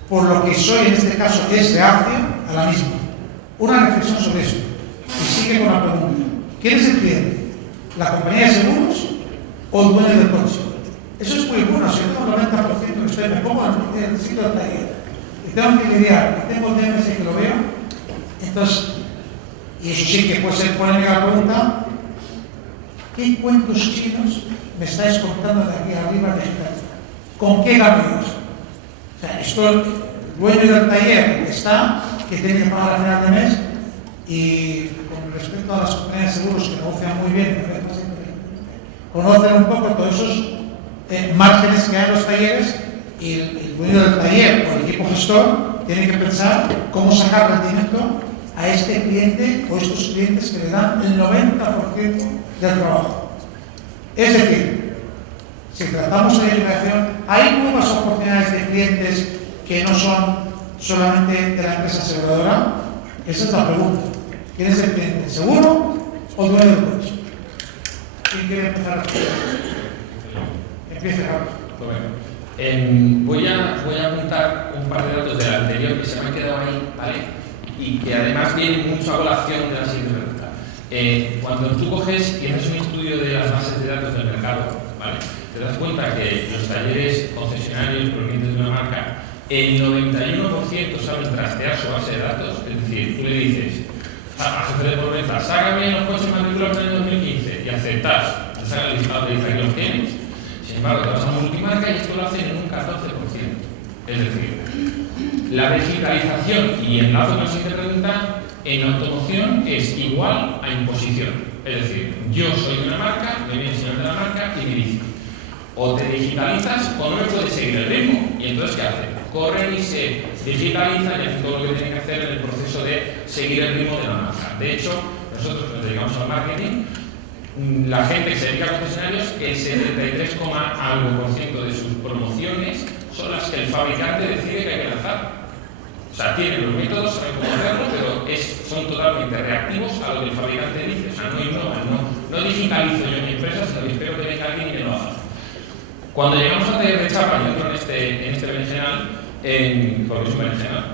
por lo que soy en este caso es reacio a la misma. Una reflexión sobre esto. Y sigue con la pregunta. ¿Quién es el cliente? ¿La compañía de seguros o el dueño del coche? Eso es muy bueno. Si yo tengo el 90% que me pongo en el sitio del taller y tengo que lidiar, y tengo el DMS que lo veo, entonces, y eso sí que puede ser polémica la pregunta, ¿qué cuentos chinos me estáis contando de aquí arriba digital? ¿Con qué ganancias? O sea, esto, el dueño del taller está, que tiene que pagar a final de mes, y con respecto a las compañías de seguros que negocian muy bien, conocen un poco todos esos márgenes que hay en los talleres, y el dueño del taller o el equipo gestor tiene que pensar cómo sacar rendimiento a este cliente o estos clientes que le dan el 90% del trabajo. Es decir, si tratamos de educación, hay nuevas oportunidades de clientes que no son solamente de la empresa aseguradora. Esa es la pregunta. ¿Quién es el cliente? ¿Seguro o dueño del coche? ¿Quién quiere empezar? Empieza, Carlos. Voy a apuntar un par de datos del anterior que se me han quedado ahí, ¿vale? Y que además vienen mucho a colación de la siguiente pregunta. Cuando tú coges y haces un estudio de las bases de datos del mercado, ¿vale? Te das cuenta que los talleres concesionarios provenientes de una marca, el 91% saben trastear su base de datos. Es decir, tú le dices a jefe de por venta, sácame los coches matriculados en el 2015 y aceptas, te saca el listado y dice aquí los tienes. Sin embargo, te vas a multimarca y esto lo hacen en un 14%. Es decir, la digitalización, y enlazo con la siguiente pregunta, en automoción es igual a imposición. Es decir, yo soy una marca, me viene el señor de la marca y me dice, o te digitalizas o no me puedes seguir el ritmo. Y entonces, ¿qué hacen? Corren y se digitalizan y hacen todo lo que tienen que hacer en el proceso de seguir el ritmo de la marca. De hecho, nosotros nos dedicamos al marketing. La gente que se dedica a concesionarios, el 73,algo% de sus promociones son las que el fabricante decide que hay que lanzar. O sea, tienen los métodos, saben cómo hacerlo, pero son totalmente reactivos a lo que el fabricante dice. O sea, no innovan, no digitalizo yo mi empresa, sino que espero que venga alguien y me lo haga. Cuando llegamos al taller de chapa, y entro en este berenjenal, porque es un berenjenal,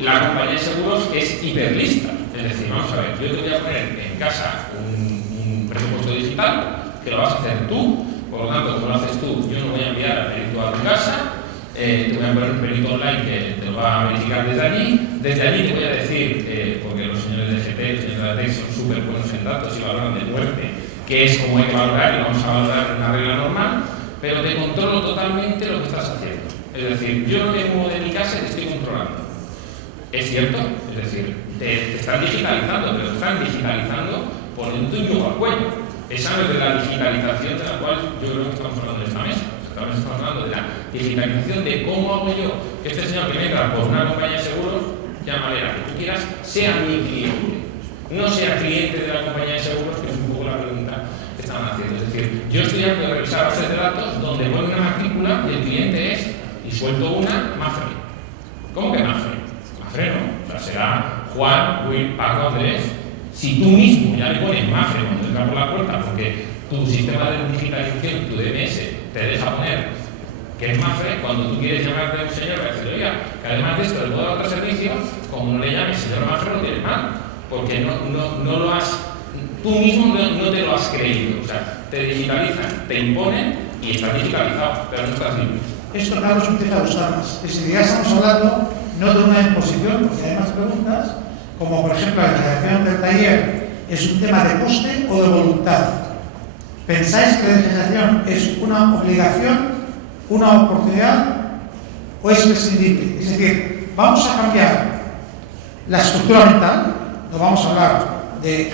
la compañía de seguros es hiperlista. Es decir, vamos a ver, yo te voy a poner en casa un presupuesto digital, que lo vas a hacer tú, por lo tanto, como lo haces tú, yo no voy a enviar al perito a tu casa, te voy a poner un perito online que te lo va a verificar desde allí te voy a decir, porque los señores de GT, los señores de la TEC son súper buenos en datos y valoran de muerte, que es como hay que valorar, y vamos a valorar una regla normal, pero te controlo totalmente lo que estás haciendo. Es decir, yo no me muevo de mi casa y te estoy controlando. Es cierto, es decir, te están digitalizando, pero te están digitalizando poniendo un yugo al cuello. Esa no es de la digitalización de la cual yo creo que estamos hablando en esta mesa. Estamos hablando de la digitalización de cómo hago yo que este señor que me entra por una compañía de seguros, llámale la que tú quieras, sea mi cliente. No sea cliente de la compañía de seguros, que es un poco la pregunta que estaban haciendo. Es decir, yo estoy harto de revisar bases de datos donde pone una matrícula y el cliente es, y suelto una, Mafre. ¿Cómo que Mafre? Mafre no. O sea, será Juan, Will, Paco, Andrés. Si tú mismo ya le pones Mafre cuando entra por la puerta, porque tu sistema de digitalización, tu DMS, te deja poner que es Mafre, cuando tú quieres llamarte a un señor para decirle, oiga, que además de esto le puedo dar otro servicio, como no le llames señor Mafre, lo tienes mal. Porque no lo has, tú mismo no te lo has creído. O sea, te digitalizan, te imponen y estás digitalizado, pero no estás libre. Esto, Carlos, empieza a gustar más. Es decir, ya estamos hablando no de una imposición, porque hay más preguntas, como por ejemplo la digitalización del taller es un tema de coste o de voluntad. ¿Pensáis que la digitalización es una obligación, una oportunidad o es prescindible? Es decir, vamos a cambiar la estructura mental. No vamos a hablar de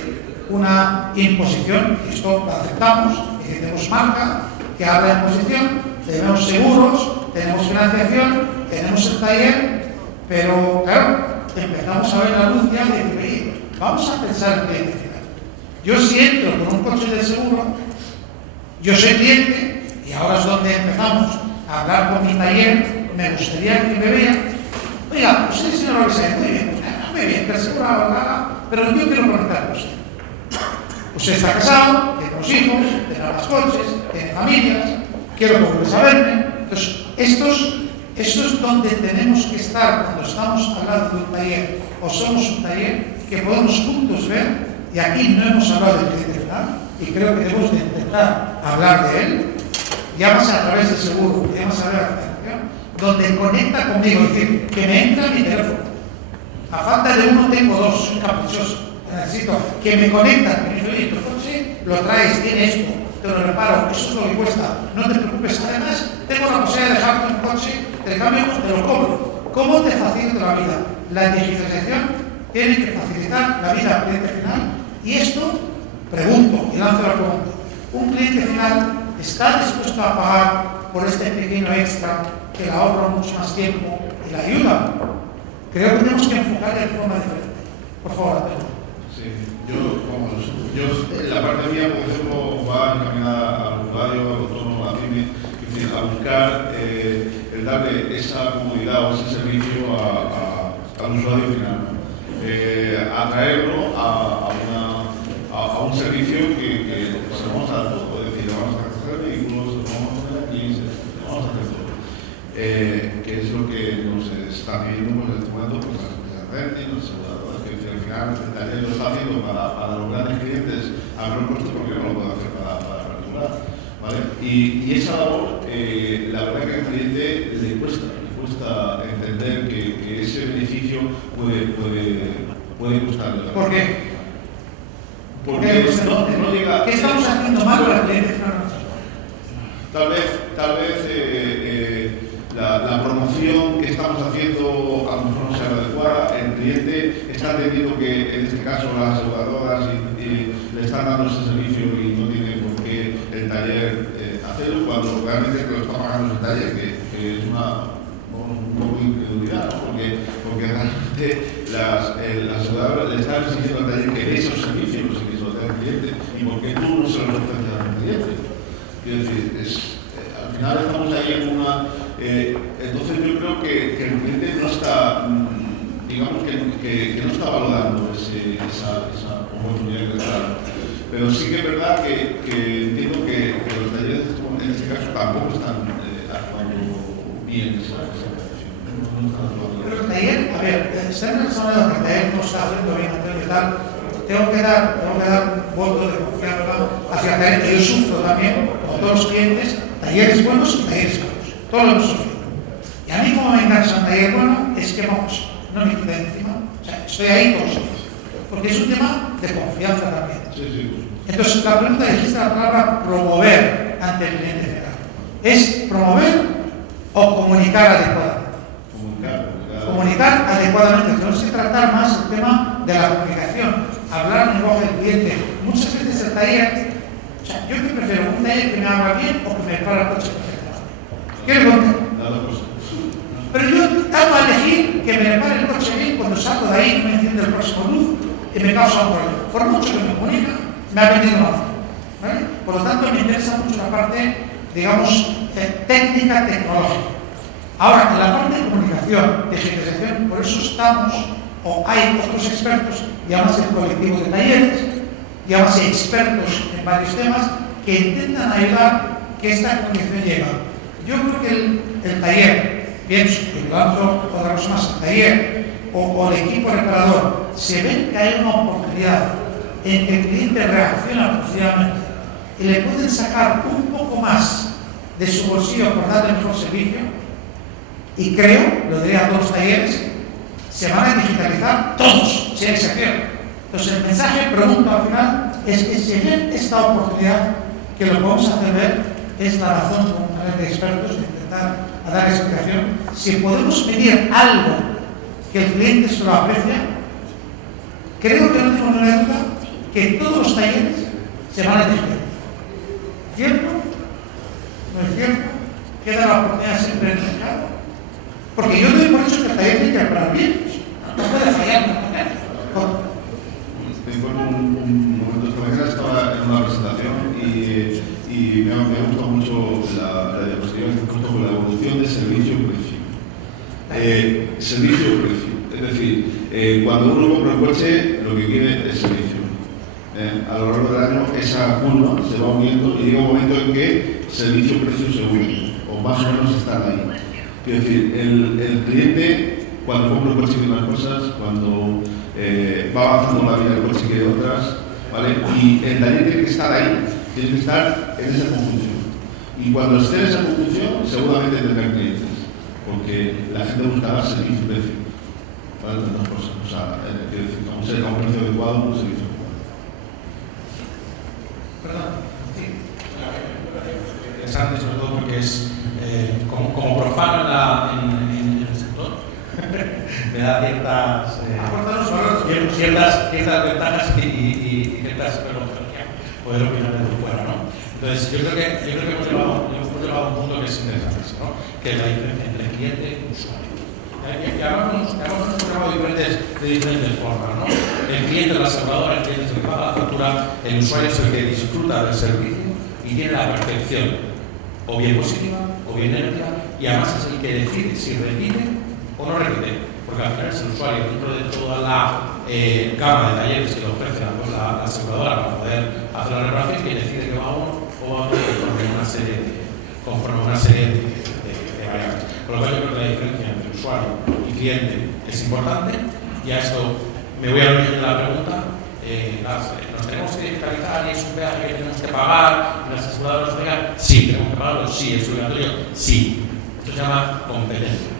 una imposición, esto lo aceptamos, que tenemos marca, que habla de imposición, tenemos seguros, tenemos financiación, tenemos el taller, pero claro, empezamos a ver la luz ya de que vamos a pensar en el cliente final. Yo si entro con un coche de seguro, yo soy cliente y ahora es donde empezamos a hablar con mi taller, me gustaría que me vean, oiga, usted señor Alexander, muy bien, pero seguro nada, pero yo quiero conectar con usted. Usted está casado, tiene dos hijos, tiene más coches, tiene familias, quiero volver a verme. Entonces, esto es donde tenemos que estar cuando estamos hablando de un taller o somos un taller que podemos juntos ver, y aquí no hemos hablado del cliente final, y creo que debemos de intentar hablar de él, ya más a través del seguro, ya más a través de la financiación, donde conecta conmigo, es decir, que me entra mi teléfono. A falta de uno tengo dos, soy caprichoso. Necesito que me conectan, que me dicen, oye, tu coche lo traes, tiene esto, te lo reparo, eso es lo que cuesta, no te preocupes. Además, tengo la posibilidad de dejarte un coche, te cambio, te lo cobro. ¿Cómo te facilita la vida? La digitalización tiene que facilitar la vida al cliente final. Y esto, pregunto, y lanzo la pregunta, ¿un cliente final está dispuesto a pagar por este pequeño extra que le ahorra mucho más tiempo y le ayuda? Creo que tenemos que enfocarle de forma diferente. Por favor, Antonio. Sí, yo la parte mía, por ejemplo, va encaminada al usuario, al autónomo, a la pyme, a buscar el darle esa comodidad o ese servicio al usuario final. Atraerlo a un servicio que se vamos a dar todo, es decir, vamos a hacer vehículos, vamos a hacer clientes, vamos a hacer todo. Que es lo que nos está pidiendo en este momento, pues las empresas de renting, las aseguradoras, que al final el taller lo está haciendo para los grandes clientes a menor costo, porque no lo puede hacer para particular, ¿vale? Y esa labor, la verdad que al cliente le cuesta entender que ese beneficio puede costarle. ¿Por qué? Porque no llega. ¿Qué estamos haciendo mal para el cliente final? Tal vez la promoción que estamos haciendo a lo mejor no sea adecuada, el cliente está está entendiendo que en este caso las aseguradoras le están dando ese servicio y no tiene por qué el taller hacerlo, cuando realmente lo está pagando el taller, que es un poco de incredulidad, ¿no? Porque realmente las aseguradoras le están exigiendo al taller que dé esos servicios y que se los dé al cliente, y por qué tú no se los ofreces al cliente. Quiero decir, al final estamos ahí en una... entonces yo creo que el cliente no está, digamos que no está valorando esa oportunidad que le está dando. Pero sí que es verdad que entiendo que los talleres en este caso tampoco están actuando bien esa situación. Pero el taller, a ver, ser razonado que el taller no está haciendo bien Antonio y tal, tengo que dar un voto de confianza hacia el taller, que yo sufro también, con todos los clientes, talleres buenos y talleres malos. Todos lo hemos sufrido. Y a mí como me encanta un taller bueno, es que vamos, no me quita encima. O sea, estoy ahí todos los días. Porque es un tema de confianza también. Sí. Entonces, la pregunta dijiste la palabra promover ante el cliente final. ¿Es promover o comunicar adecuadamente? Comunicar adecuadamente. Tenemos que tratar más el tema de la comunicación, hablar en lenguaje del cliente. Muchas veces el taller, o sea, yo que prefiero un taller que me habla bien o que me repara el coche perfectamente. ¿Qué le conté? Pero yo trato a elegir que me repare el coche bien cuando salgo de ahí, me enciende el próximo luz y me causa un problema. Por mucho que me comunica, me ha vendido mal. ¿Vale? Por lo tanto, me interesa mucho la parte, digamos, técnica, tecnológica. Ahora, en la parte de comunicación, digitalización, por eso estamos, o hay otros expertos, llámase el colectivo de talleres, llámase expertos en varios temas, que intentan ayudar que esta comunicación llegue. Yo creo que el taller, pienso que otra cosa más, el taller o el equipo reparador, se ven que hay una oportunidad en que el cliente reacciona positivamente y le pueden sacar un poco más de su bolsillo por darle mejor servicio, y creo, lo diré a todos los talleres, se van a digitalizar todos, sin excepción. Entonces el mensaje, pregunto al final, es que si ven esta oportunidad, que lo podemos hacer ver, es la razón como una red de expertos de intentar dar explicación. Si podemos medir algo que el cliente se lo aprecia, creo que no tengo ninguna duda que todos los talleres se van a digitalizar. ¿Cierto? ¿No es cierto? Queda la oportunidad siempre en el mercado. Porque yo doy por hecho que el taller tiene que preparar bien. No puede fallar. Me acuerdo un momento, esta mañana estaba en una presentación y me ha gustado mucho la diapositiva que justo con la evolución de servicio-precio. Servicio-precio. Es decir, cuando uno compra un coche, lo que quiere es servicio. A lo largo del año esa curva se va uniendo y llega un momento en que servicio-precio se unen, o más o menos están ahí. Quiero decir, el cliente, cuando compra un coche quiere unas cosas, cuando va avanzando la vida del coche quiere otras, ¿vale? Y el taller tiene que estar ahí, tiene que estar en esa conjunción. Y cuando esté en esa conjunción, seguramente tendrá clientes, porque la gente buscará servicio y precio, ¿vale? Las cosas. O sea, quiero decir, vamos a ser a un precio adecuado, un servicio adecuado. Perdón. Interesante, sobre todo porque es como profano en el sector, me da ciertas ventajas y ciertas poder opinar desde fuera, ¿no? Entonces, yo creo que hemos llegado a un punto que es interesante, ¿no? Que es la diferencia entre cliente y usuario. Y además hemos trabajado de diferentes formas, ¿no? El cliente, la aseguradora, el cliente es el que paga la factura, el usuario es el que disfruta del servicio y tiene la percepción o bien positiva o bien negativa, y además es el que decide si repite o no repite, porque al final es el usuario dentro de toda la gama de talleres que le ofrece la aseguradora para poder hacer la reparación, que decide que va a uno o va a otro conforme a una serie de variables. Por lo cual yo creo que la diferencia entre usuario y cliente es importante, y a esto me voy a origen de la pregunta. ¿Nos tenemos que digitalizar y es un peaje que tenemos que pagar? ¿Las aseguradoras nos digan? Sí, tenemos que pagarlo, sí, es obligatorio, sí. Esto se llama competencia.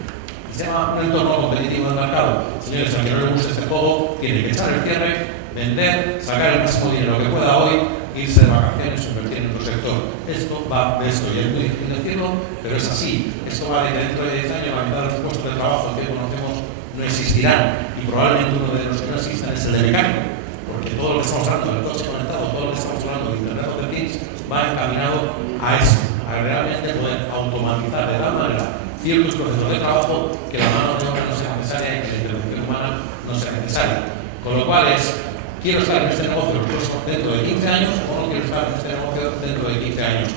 Se llama un entorno competitivo del mercado. Señores, al que no le guste este juego, tiene que echar el cierre, vender, sacar el máximo dinero que pueda hoy, irse de vacaciones o invertir en otro sector. Esto va de esto, y es muy difícil decirlo, pero es así. Esto va de que dentro de 10 años la mitad de los puestos de trabajo que conocemos no existirán, y probablemente uno de los que no existan es el de mecánico, porque todo lo que estamos hablando del coche conectado, todo lo que estamos hablando de Internet of Things va encaminado a eso, a realmente poder automatizar de tal manera ciertos procesos de trabajo que la mano de obra no sea necesaria y que la intervención humana no sea necesaria. Con lo cual ¿quiero estar en este negocio dentro de 15 años o no quiero estar en este negocio dentro de 15 años?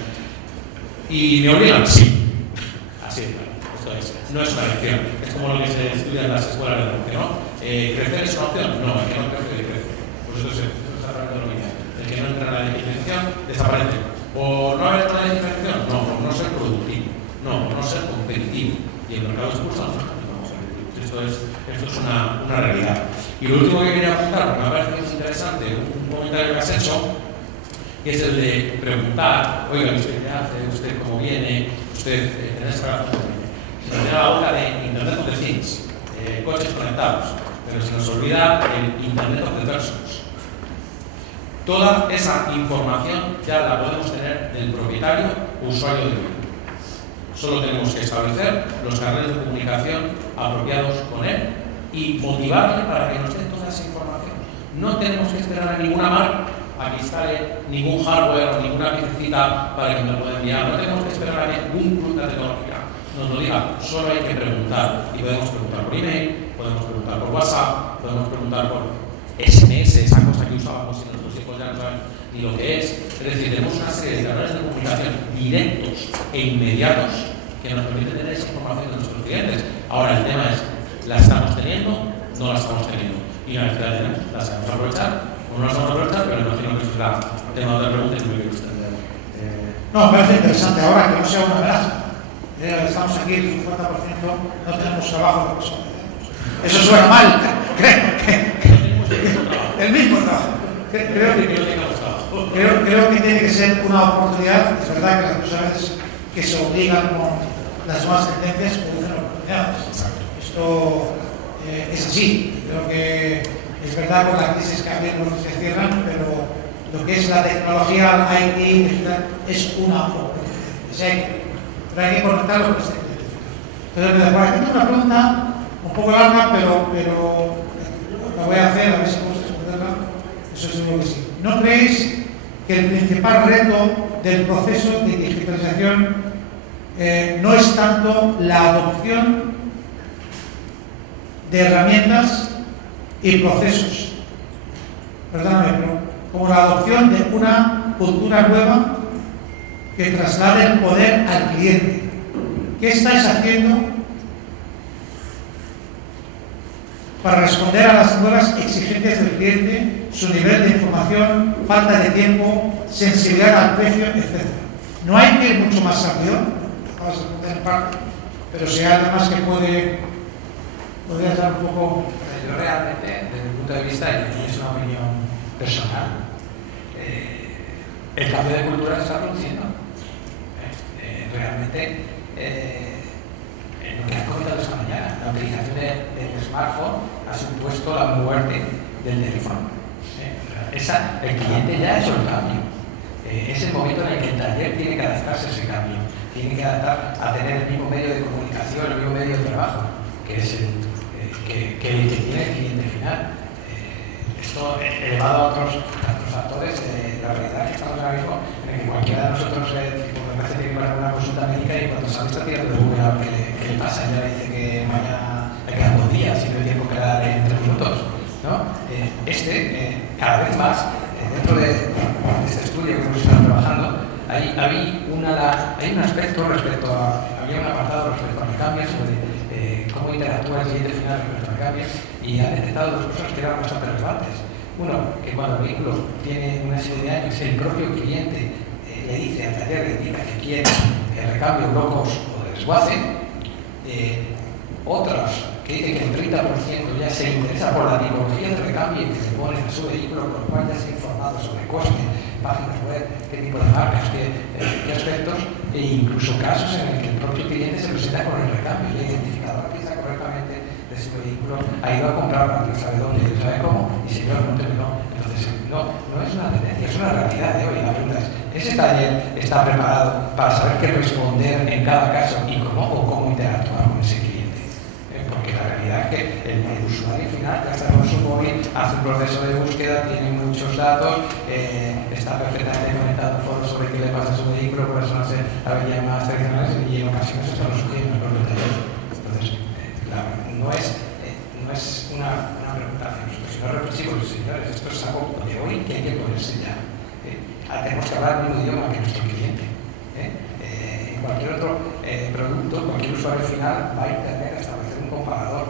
¿Y me obligan? Sí. Así es, esto es. No es una elección. Es como lo que se estudia en las escuelas de negocio, ¿no? ¿Crecer es una opción? No, el que no crece, crece. Pues eso es exactamente lo mismo. El que no entra en la digitalización desaparece. ¿O no haber una digitalización? No, por no ser productivo. No, por no ser competitivo. Y el mercado expulsa no somos competitivos. Esto es una realidad. Y lo último que quería apuntar, porque me parece muy interesante, un comentario que has hecho, que es el de preguntar, oiga, ¿usted qué hace? ¿Usted cómo viene? ¿Usted tiene esa razón? Se nos llena la boca de Internet of Things, coches conectados, pero se nos olvida el Internet of Persons. Toda esa información ya la podemos tener del propietario o usuario del bien. Solo tenemos que establecer los canales de comunicación apropiados con él y motivarle para que nos dé toda esa información. No tenemos que esperar a ninguna marca a que instale ningún hardware o ninguna piececita para que nos lo pueda enviar. No tenemos que esperar a que un club de tecnología nos lo diga. Solo hay que preguntar. Y podemos preguntar por email, podemos preguntar por WhatsApp, podemos preguntar por SMS, esa cosa que usábamos y nuestros hijos ya no saben ni lo que es. Es decir, tenemos una serie de canales de comunicación directos e inmediatos que nos permiten tener esa información de nuestros clientes. Ahora el tema es, ¿la estamos teniendo? No la estamos teniendo. Y una vez que la tenemos, la sabemos aprovechar, o no la sabemos aprovechar, pero imagino que eso será tema de otra pregunta y me quiero extender. No, me parece interesante ahora que no sea una amenaza. Estamos aquí, el 50% no tenemos trabajo de personas. Eso suena mal, creo que el mismo trabajo. Creo que tiene que ser una oportunidad. Es verdad que las cosas que se obligan con las nuevas tendencias producen oportunidades. Esto es así. Creo que es verdad con la crisis que había no se cierran, pero lo que es la tecnología, IT, digital, es una oportunidad. Pero hay que conectarlo con este cliente. Entonces, por aquí tengo una pregunta un poco larga, pero la voy a hacer, a ver si podemos responderla. Eso seguro que sí. ¿No creéis que el principal reto del proceso de digitalización no es tanto la adopción de herramientas y procesos, perdóname, pero como la adopción de una cultura nueva que traslade el poder al cliente? ¿Qué estáis haciendo para responder a las nuevas exigencias del cliente, su nivel de información, falta de tiempo, sensibilidad al precio, etcétera? No hay que ir mucho más rápido, acabas de responder en parte, pero si hay algo más que podrías dar un poco. Yo realmente, desde mi punto de vista, y es una opinión personal, el cambio de cultura se está produciendo. Realmente, lo que has comentado esta mañana, la utilización del smartphone ha supuesto la muerte del teléfono. El cliente ya ha hecho el cambio. Es el momento en el que el taller tiene que adaptarse a ese cambio. Tiene que adaptar a tener el mismo medio de comunicación, el mismo medio de trabajo, que es el que tiene el cliente final. Esto elevado a otros factores, la realidad que estamos ahora mismo, en que cualquiera de nosotros tiene que pasar una consulta médica y cuando sale está tirando de Google a ver qué le pasa, ya le dice que mañana le quedan 2 días y no hay tiempo que dar en 3 minutos, ¿no? Cada vez más, dentro de este estudio que hemos estado trabajando, hay un aspecto había un apartado respecto al cambio sobre cómo interactúa el cliente final respecto al cambio, y han detectado 2 cosas que eran bastante relevantes. Uno, que cuando el vehículo tiene una serie de años, el propio cliente le dice al taller, le indica que quiere el recambio blocos o desguace. Otras que dicen que el 30% ya se interesa por la tipología de recambio que se pone en su vehículo, con lo cual ya se ha informado sobre coste, páginas web, qué tipo de marcas, qué aspectos, e incluso casos en el que el propio cliente se presenta con el recambio, ya ha identificado la pieza correctamente de su vehículo, ha ido a comprarla, no sabe dónde, no sabe cómo, y se lleva el terminó. Entonces, no es una tendencia, es una realidad de hoy. La pregunta es, ¿ese taller está preparado para saber qué responder en cada caso y cómo interactuar con ese cliente? Porque la realidad es que el final ya está con su móvil, hace un proceso de búsqueda, tiene muchos datos, está perfectamente conectado a foros sobre qué le pasa a su vehículo, por eso no se averían más tradicionales y en ocasiones esto lo sugieren los propios talleres. Entonces, claro, no es una preocupación, sino reflexivo, señores, esto es algo de hoy que hay que ponerse ya. Tenemos que hablar el mismo idioma que nuestro cliente. En cualquier otro producto, cualquier usuario final va a Internet a establecer un comparador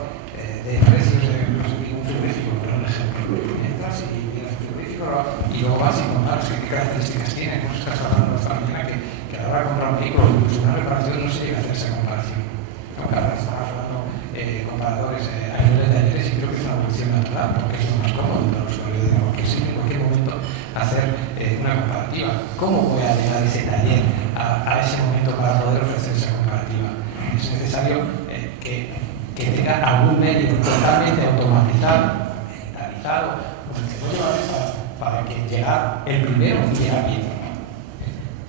de precios de un frigorífico, por ejemplo. Entras y miras el frigorífico y luego vas y comparas qué características tiene. Como estás hablando esta mañana que a la hora de comprar un vehículo, incluso una reparación, no se llega a hacer esa comparación. ¿No? Claro, estamos hablando comparadores a nivel de talleres y creo que es una evolución natural porque es lo más cómodo para el usuario de nuevo que sí en cualquier momento hacer una comparativa. ¿Cómo voy a llegar ese taller a ese momento para poder ofrecer esa comparativa? Es necesario que tenga algún medio totalmente automatizado, digitalizado, pues que no lleva para que llegar el primero llega bien.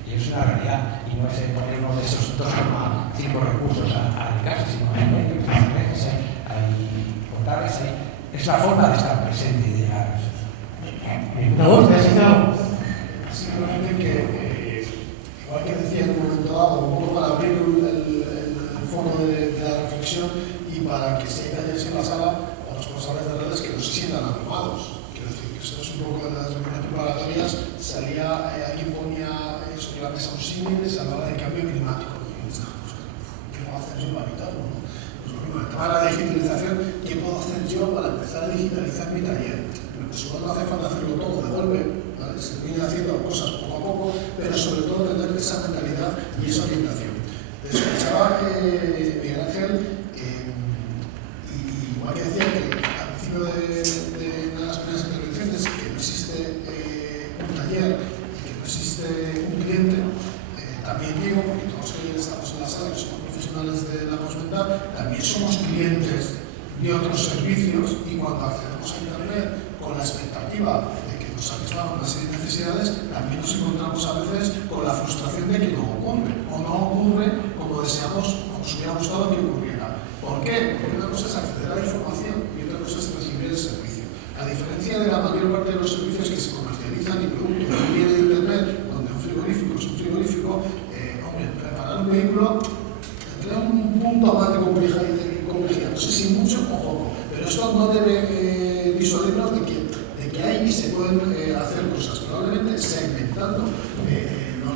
Y es una realidad, y no es poner uno de esos 2,5 recursos a dedicarse, sino hay medios, hay portales, es la forma de estar presente y de llegar. Simplemente que, igual que decía en un momento dado, un poco para abrir el fondo de la reflexión y para que si hay talleres en la sala, los responsables de redes que no se sientan abrumados. Quiero decir que esto es un poco de las reuniones preparatorias, alguien ponía sobre la mesa un símil, se hablaba del cambio climático. ¿Qué puedo hacer yo para evitarlo? Pues lo mismo, el tema de la digitalización, ¿qué puedo hacer yo para empezar a digitalizar mi taller? Pues igual no hace falta hacerlo todo de golpe, ¿vale? Se viene haciendo cosas poco a poco, pero sobre todo tener esa mentalidad y esa orientación. Escuchaba Miguel Ángel, y igual que decía que al principio de una de las primeras intervenciones que no existe un taller y que no existe un cliente, también digo, porque todos que estamos en la sala, que somos profesionales de la postventa, también somos clientes de otros servicios y cuando accedemos a Internet con la expectativa de que nos satisfagan una serie de necesidades, también nos encontramos a veces con la frustración de que no ocurre o no ocurre como deseamos o nos hubiera gustado que ocurriera. ¿Por qué? Porque una cosa es acceder a la información y otra cosa es recibir el servicio. A diferencia de la mayor parte de los servicios que se comercializan y productos que vienen de Internet, donde un frigorífico es un frigorífico, preparar un vehículo tendrá un punto más de complejidad, no sé si mucho o poco, pero esto no debe disuadirnos de que ahí se pueden hacer cosas, probablemente segmentando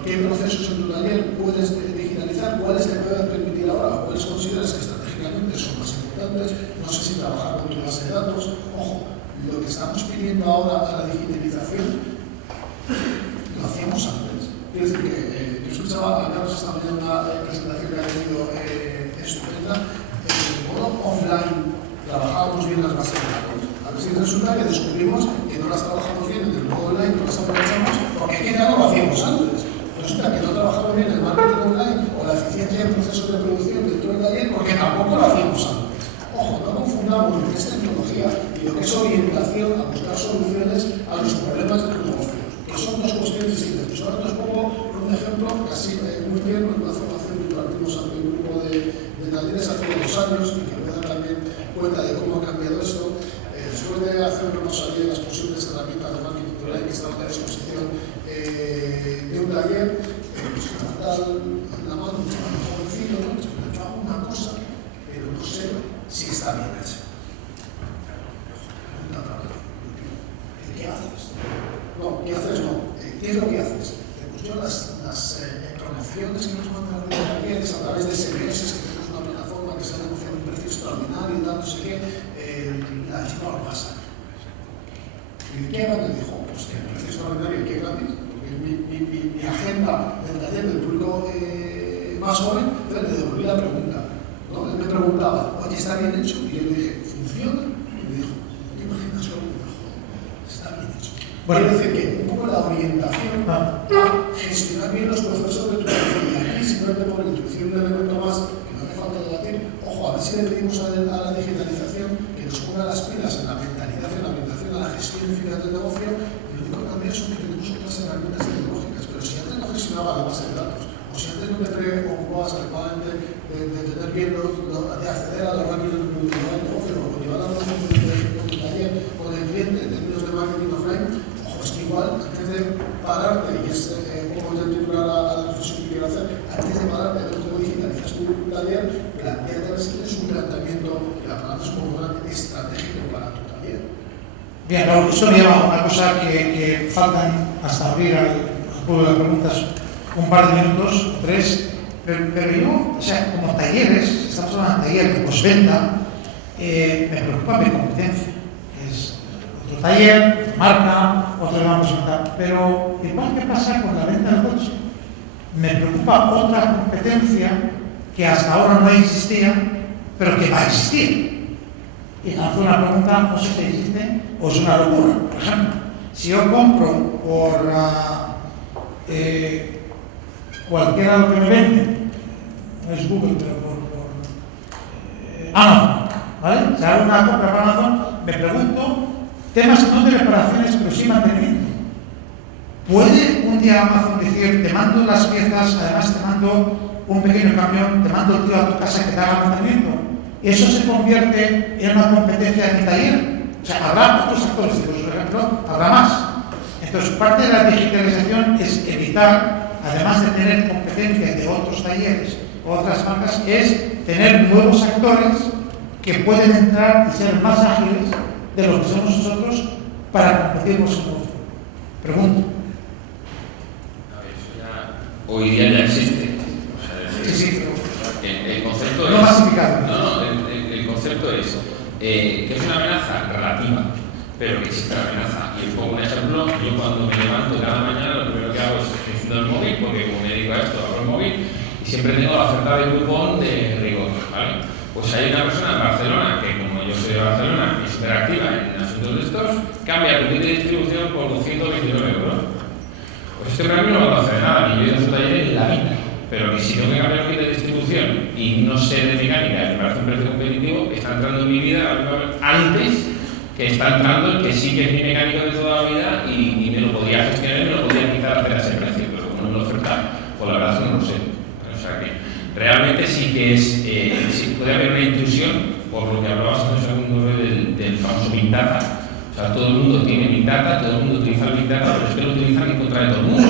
qué procesos en tu taller puedes digitalizar, cuáles te pueden permitir ahora o cuáles consideras que estratégicamente son más importantes, no sé si trabajar con tu base de datos. Ojo, lo que estamos pidiendo ahora a la digitalización lo hacíamos antes. Quiero decir que yo escuchaba a Carlos esta mañana una presentación que ha tenido estupenda. En el modo offline trabajábamos bien las bases de datos. A ver si resulta que descubrimos que no las trabajamos bien en el modo online, no las aprovechamos porque aquí ya no lo hacíamos antes. Resulta que no trabajamos bien el marketing online o la eficiencia del proceso de producción dentro del taller porque tampoco lo hacíamos antes. Ojo, no confundamos lo que es tecnología y lo que es orientación a buscar soluciones a los problemas de los negocios, que son dos cuestiones distintas. Pues ahora os pongo un ejemplo casi muy bien con una formación que impartimos ante un grupo de talleres hace 2 años y que me dan también cuenta de cómo ha cambiado esto. Después de hacer una rosalía de las posibles herramientas de marketing online que estaban a disposición de un taller, pues levanta la mano un chaval jovencito, ¿no? Yo hago una cosa, pero no sé si está bien hecha. Pregunta rápida. ¿Qué haces? No, ¿qué haces? No. ¿Qué es lo que haces? Pues yo las promociones que nos mandan los talleres a través de SMS, que tenemos una plataforma que se ha negociado un precio extraordinario y tal, no sé qué, la chica lo pasa. ¿Y qué gratis? Dijo, pues que el precio extraordinario, ¿qué gratis? Porque mi agenda del taller del público más joven, entonces le devolví la pregunta. ¿No? Él me preguntaba, oye, ¿está bien hecho? Y yo le dije, ¿funciona? Y me dijo, ¿no te imaginas cómo? Me dijo, está bien hecho. Bueno, quiero decir que un poco la orientación a gestionar bien los procesos de tu taller. Y aquí, simplemente por introducir un elemento más que no hace falta debatir, ojo, a ver si le pedimos a la digitalización que nos ponga las pilas en la mentalidad, en la orientación a la gestión eficaz del negocio. Y lo único que cambia es que tenemos otras herramientas tecnológicas, pero si antes no gestionaba la base de datos, o si antes no te preocupabas adecuadamente de tener bien de acceder a los ratios del negocio, o llevar a los es un componente estratégico para tu taller. Bien, Raúl, esto me lleva a una cosa que faltan hasta abrir al pueblo de las preguntas un par de minutos o tres, pero yo, o sea, como talleres, estamos hablando de taller de postventa, me preocupa mi competencia. Es otro taller, marca, otro le vamos a montar, pero igual que pasa con la venta del coche, me preocupa otra competencia que hasta ahora no existía, pero que va a existir. Y lanzo una pregunta, no sé si existe o es una locura. Por ejemplo, si yo compro por cualquiera de lo que me vende, no es Google, pero por Amazon, ¿vale? Si hago una compra para Amazon, me pregunto, temas no de reparaciones, pero sí mantenimiento. ¿Puede un día Amazon decir, te mando las piezas, además te mando un pequeño camión, te mando el tío a tu casa que te haga mantenimiento? ¿Y eso se convierte en una competencia de mi taller? O sea, habrá otros actores, por ejemplo, habrá más. Entonces, parte de la digitalización es evitar, además de tener competencia de otros talleres o otras marcas, es tener nuevos actores que pueden entrar y ser más ágiles de lo que somos nosotros para competir con su negocio. Pregunto. Hoy día ya existe. O sea, Sí, el concepto no es. masificado. El concepto es que es una amenaza relativa, pero que existe la amenaza. Y os pongo un ejemplo: yo cuando me levanto cada mañana, lo primero que hago es enciendo el móvil, porque como me dedico a esto, abro el móvil y siempre tengo la oferta de cupón de rigor, ¿vale? Pues hay una persona en Barcelona que, como yo soy de Barcelona, es súper activa en asuntos de estos, cambia el kit de distribución por 229 euros. Pues este para mí no va a hacer nada, ni yo he ido a su taller en la vida. Pero que si tengo que cambiar el kit de distribución y no sé de mecánica y me parece un precio competitivo, está entrando en mi vida antes que está entrando el que sí que es mi mecánico de toda la vida y me lo podía gestionar y me lo podía quitar hacer a ese precio. Pero como no me lo oferta, pues la verdad es que no lo sé. O sea que realmente sí que es, sí puede haber una intrusión, por lo que hablabas hace un segundo del famoso Big Data. O sea, todo el mundo tiene Big Data, todo el mundo utiliza el Big Data, pero es que lo utilizan en contra de todo el mundo.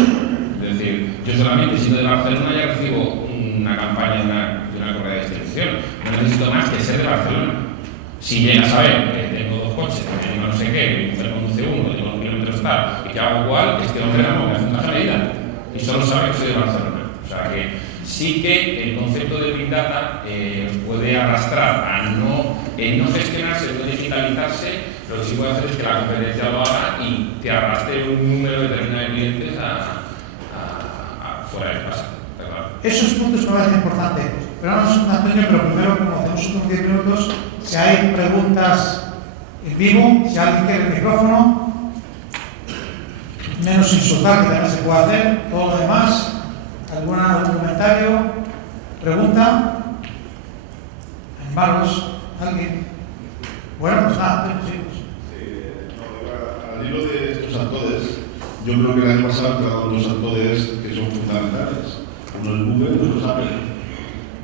Es decir, yo solamente siendo de Barcelona ya recibo una campaña de una correa de distribución. No necesito más que ser de Barcelona. Si llegas a ver que tengo dos coches, que tengo no sé qué, que mi mujer conduce uno, que tengo los kilómetros tal, y que hago cual, este hombre no me hace una medida. Y solo sabe que soy de Barcelona. O sea que sí que el concepto de Big Data os puede arrastrar a no gestionarse, no digitalizarse. Lo que sí puede hacer es que la competencia lo haga y te arrastre un número determinado de clientes fuera de casa. Esos puntos me parecen importantes. Pero vamos, Antonio, pero primero, como hacemos unos 10 minutos, si hay preguntas en vivo, si alguien quiere el micrófono, menos insultar, que también se puede hacer, todo lo demás, algún comentario, pregunta, animaros, alguien. Bueno, pues nada, sí. Al hilo de estos actores, yo creo que el año pasado entraron dos actores que son fundamentales. Uno es Google y otro es Apple.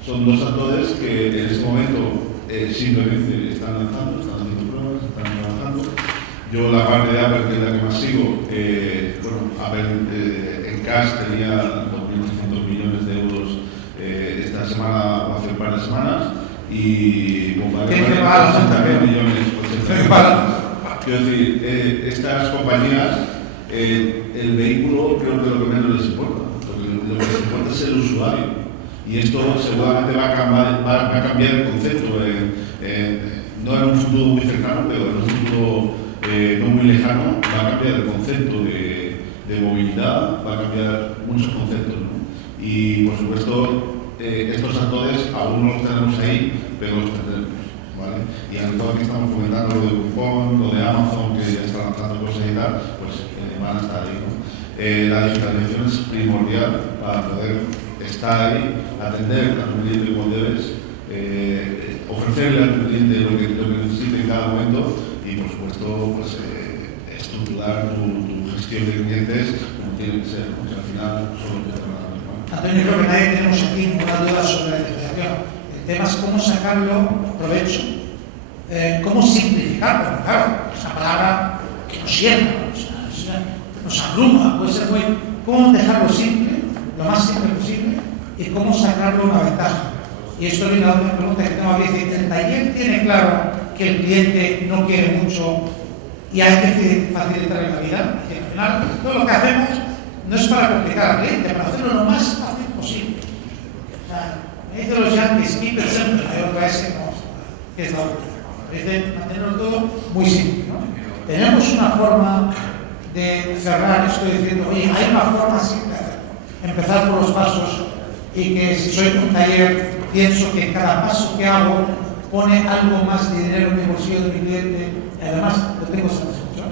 Son dos actores que en este momento simplemente están lanzando, están haciendo pruebas, están trabajando. Yo la parte de Apple, que es la que más sigo, Apple en cash tenía 2.300 millones de euros esta semana o hace un par de semanas y tiene que pagar 80 millones. Quiero decir, estas compañías, el vehículo creo que lo que menos les importa. Lo que les importa es el usuario. Y esto seguramente va a cambiar el concepto, no en un futuro muy cercano, pero en un futuro no muy lejano, va a cambiar el concepto de movilidad, va a cambiar muchos conceptos, ¿no? Y por supuesto, estos actores aún no los tenemos ahí, pero los tendremos. ¿Vale? Y al todo que estamos comentando lo de Groupon, lo de Amazon, que ya está lanzando cosas y tal, pues van a estar ahí, ¿no? La digitalización es primordial para poder estar ahí, atender a tu cliente como debes, ofrecerle a tu cliente lo que necesite en cada momento y, por supuesto, pues, estructurar tu gestión de clientes como tiene que ser, porque al final solo te trabajando. Antonio, creo que nadie tenemos aquí ninguna duda sobre la digitalización. El tema es cómo sacarlo provecho, cómo simplificarlo, porque claro, es una palabra que nos llena, nos abruma, puede ser muy, cómo dejarlo simple, lo más simple posible, y cómo sacarlo una ventaja. Y esto viene a una pregunta que tengo aquí, el taller tiene claro que el cliente no quiere mucho y hay que facilitarle la vida. Y al final, todo lo que hacemos no es para complicar al cliente, para hacerlo lo más fácil posible. O sea, me dicen los yankees, keep it simple, hay otra S que es la última. Es de mantenerlo todo muy simple, ¿no? Tenemos una forma de cerrar esto diciendo, oye, hay una forma simple de hacerlo. Empezar por los pasos y que si soy un taller, pienso que cada paso que hago pone algo más de dinero en mi bolsillo de mi cliente y además lo tengo satisfecho.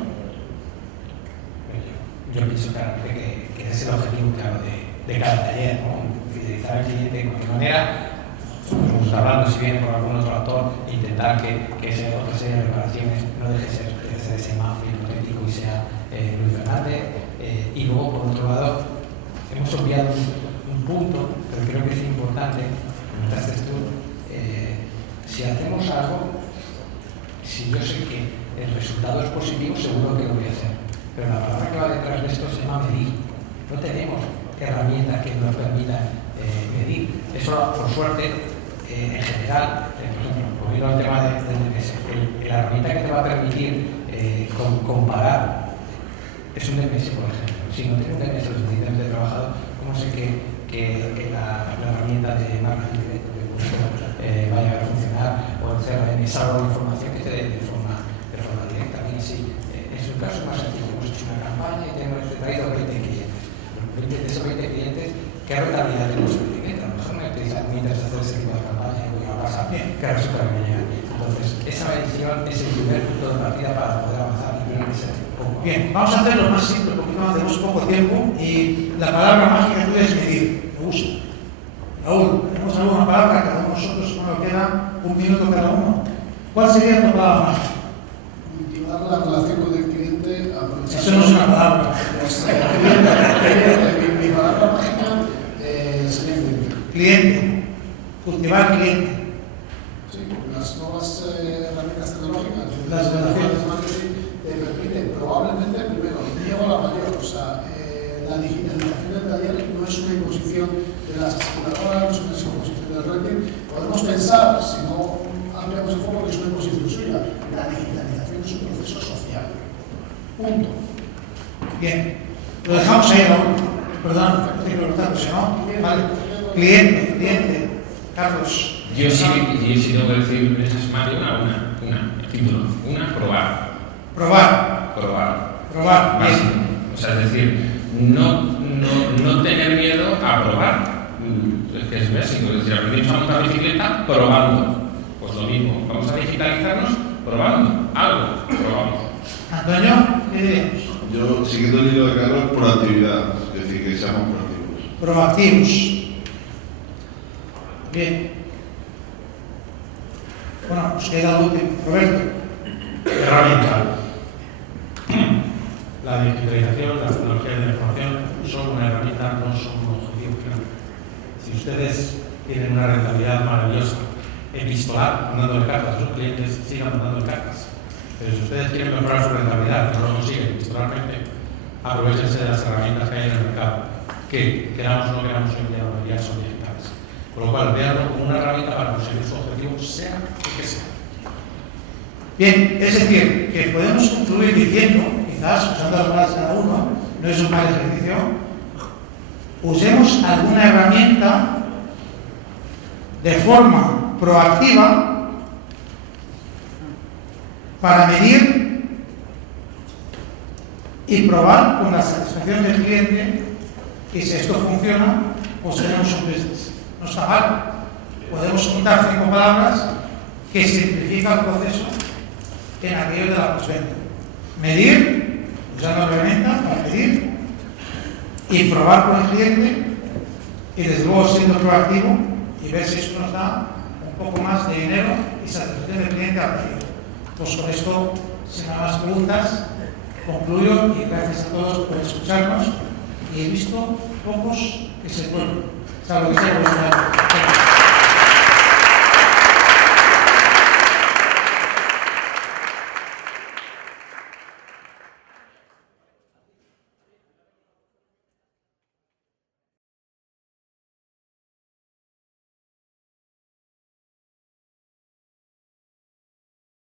Yo pienso claramente que ese es el objetivo claro de cada taller, ¿no? Fidelizar al cliente de cualquier manera, como hablando si viene por algún otro actor, intentar que esa otra serie de reparaciones no deje de ser ese mafia auténtico y sea Luis Fernández. Y luego, por otro lado, hemos obviado un punto, pero creo que es importante, comentaste tú, si hacemos algo, si yo sé que el resultado es positivo, seguro que lo voy a hacer. Pero la palabra que va detrás de esto se llama medir. No tenemos herramientas que nos permitan medir. Eso, por suerte, en general, por ejemplo, volviendo al tema del DMS, la herramienta que te va a permitir comparar es un DMS, por ejemplo. Si no tengo un DMS lo suficientemente trabajado, ¿cómo sé que la herramienta de marketing directo vaya a funcionar? O el CRM es algo de información que te dé de forma directa. Bien, sí, es un caso más sencillo. Hemos hecho una campaña y tenemos traído 20 clientes. De esos 20 clientes, ¿qué rentabilidad tenemos en cliente? A lo mejor no me utilizan mientras hacer ese tipo de campaña y voy a pasar bien, que resulta que me llega. Entonces, esa medición es el primer punto de partida para poder avanzar y tiene que ser poco. Bien, vamos a hacerlo más simple porque no tenemos poco tiempo y la palabra mágica tuya es medir. Me gusta. Raúl, tenemos alguna palabra, cada uno de nosotros nos queda un minuto cada uno. ¿Cuál sería tu palabra mágica? Cultivar la relación con el cliente, aprovechar. Eso no es una palabra. Mi palabra mágica sería Cliente. Cultivar cliente. Sí, las nuevas herramientas tecnológicas, Las relaciones de marketing te permiten probablemente, primero, llego a la mayor, o sea, la digitalización del taller no es una imposición de las aseguradoras, no es una imposición del rating. Podemos pensar, si no ampliamos el foco, que es una imposición suya. La digitalización es un proceso social. Punto. Bien. Lo dejamos ahí, Raúl. Perdón, estoy preguntando, si no. Vale. Cliente. Carlos. Yo sí tengo que decir, esa es más de una, título. Una, probar. Probar. Básico. Bien. O sea, es decir, no tener miedo a probar. Es que es básico. Es decir, aprendimos a montar bicicleta probando. Pues lo mismo. Vamos a digitalizarnos probando. Algo, probamos. Antonio, ¿qué diríamos? Yo, siguiendo el hilo de Carlos, proactividad, es decir, que seamos proactivos. Proactivos. Bien. Bueno, nos queda el último. Roberto. Herramienta. La digitalización, las tecnologías de la información son una herramienta, no son un objetivo final. Si ustedes tienen una rentabilidad maravillosa epistolar, mandando cartas a sus clientes, sigan mandando cartas. Pero si ustedes quieren mejorar su rentabilidad, no lo consiguen epistolarmente, aprovechense de las herramientas que hay en el mercado, que queramos o no queramos hoy en día, la mayoría son digitales. Con lo cual, veanlo como una herramienta para conseguir su objetivo, sea lo que sea. Bien, es decir, que podemos concluir diciendo, quizás usando las palabras de cada uno, no es un mal ejercicio, usemos alguna herramienta de forma proactiva para medir y probar con la satisfacción del cliente, y si esto funciona, pues tenemos un business. No está mal. Podemos juntar 5 palabras que simplifican el proceso en aquello de la postventa. Medir, usar la herramienta para medir y probar con el cliente y desde luego siendo proactivo y ver si esto nos da un poco más de dinero y satisfacción del cliente al pedir. Pues con esto, sin más preguntas, concluyo y gracias a todos por escucharnos y he visto pocos que se pueden. Salvo que sea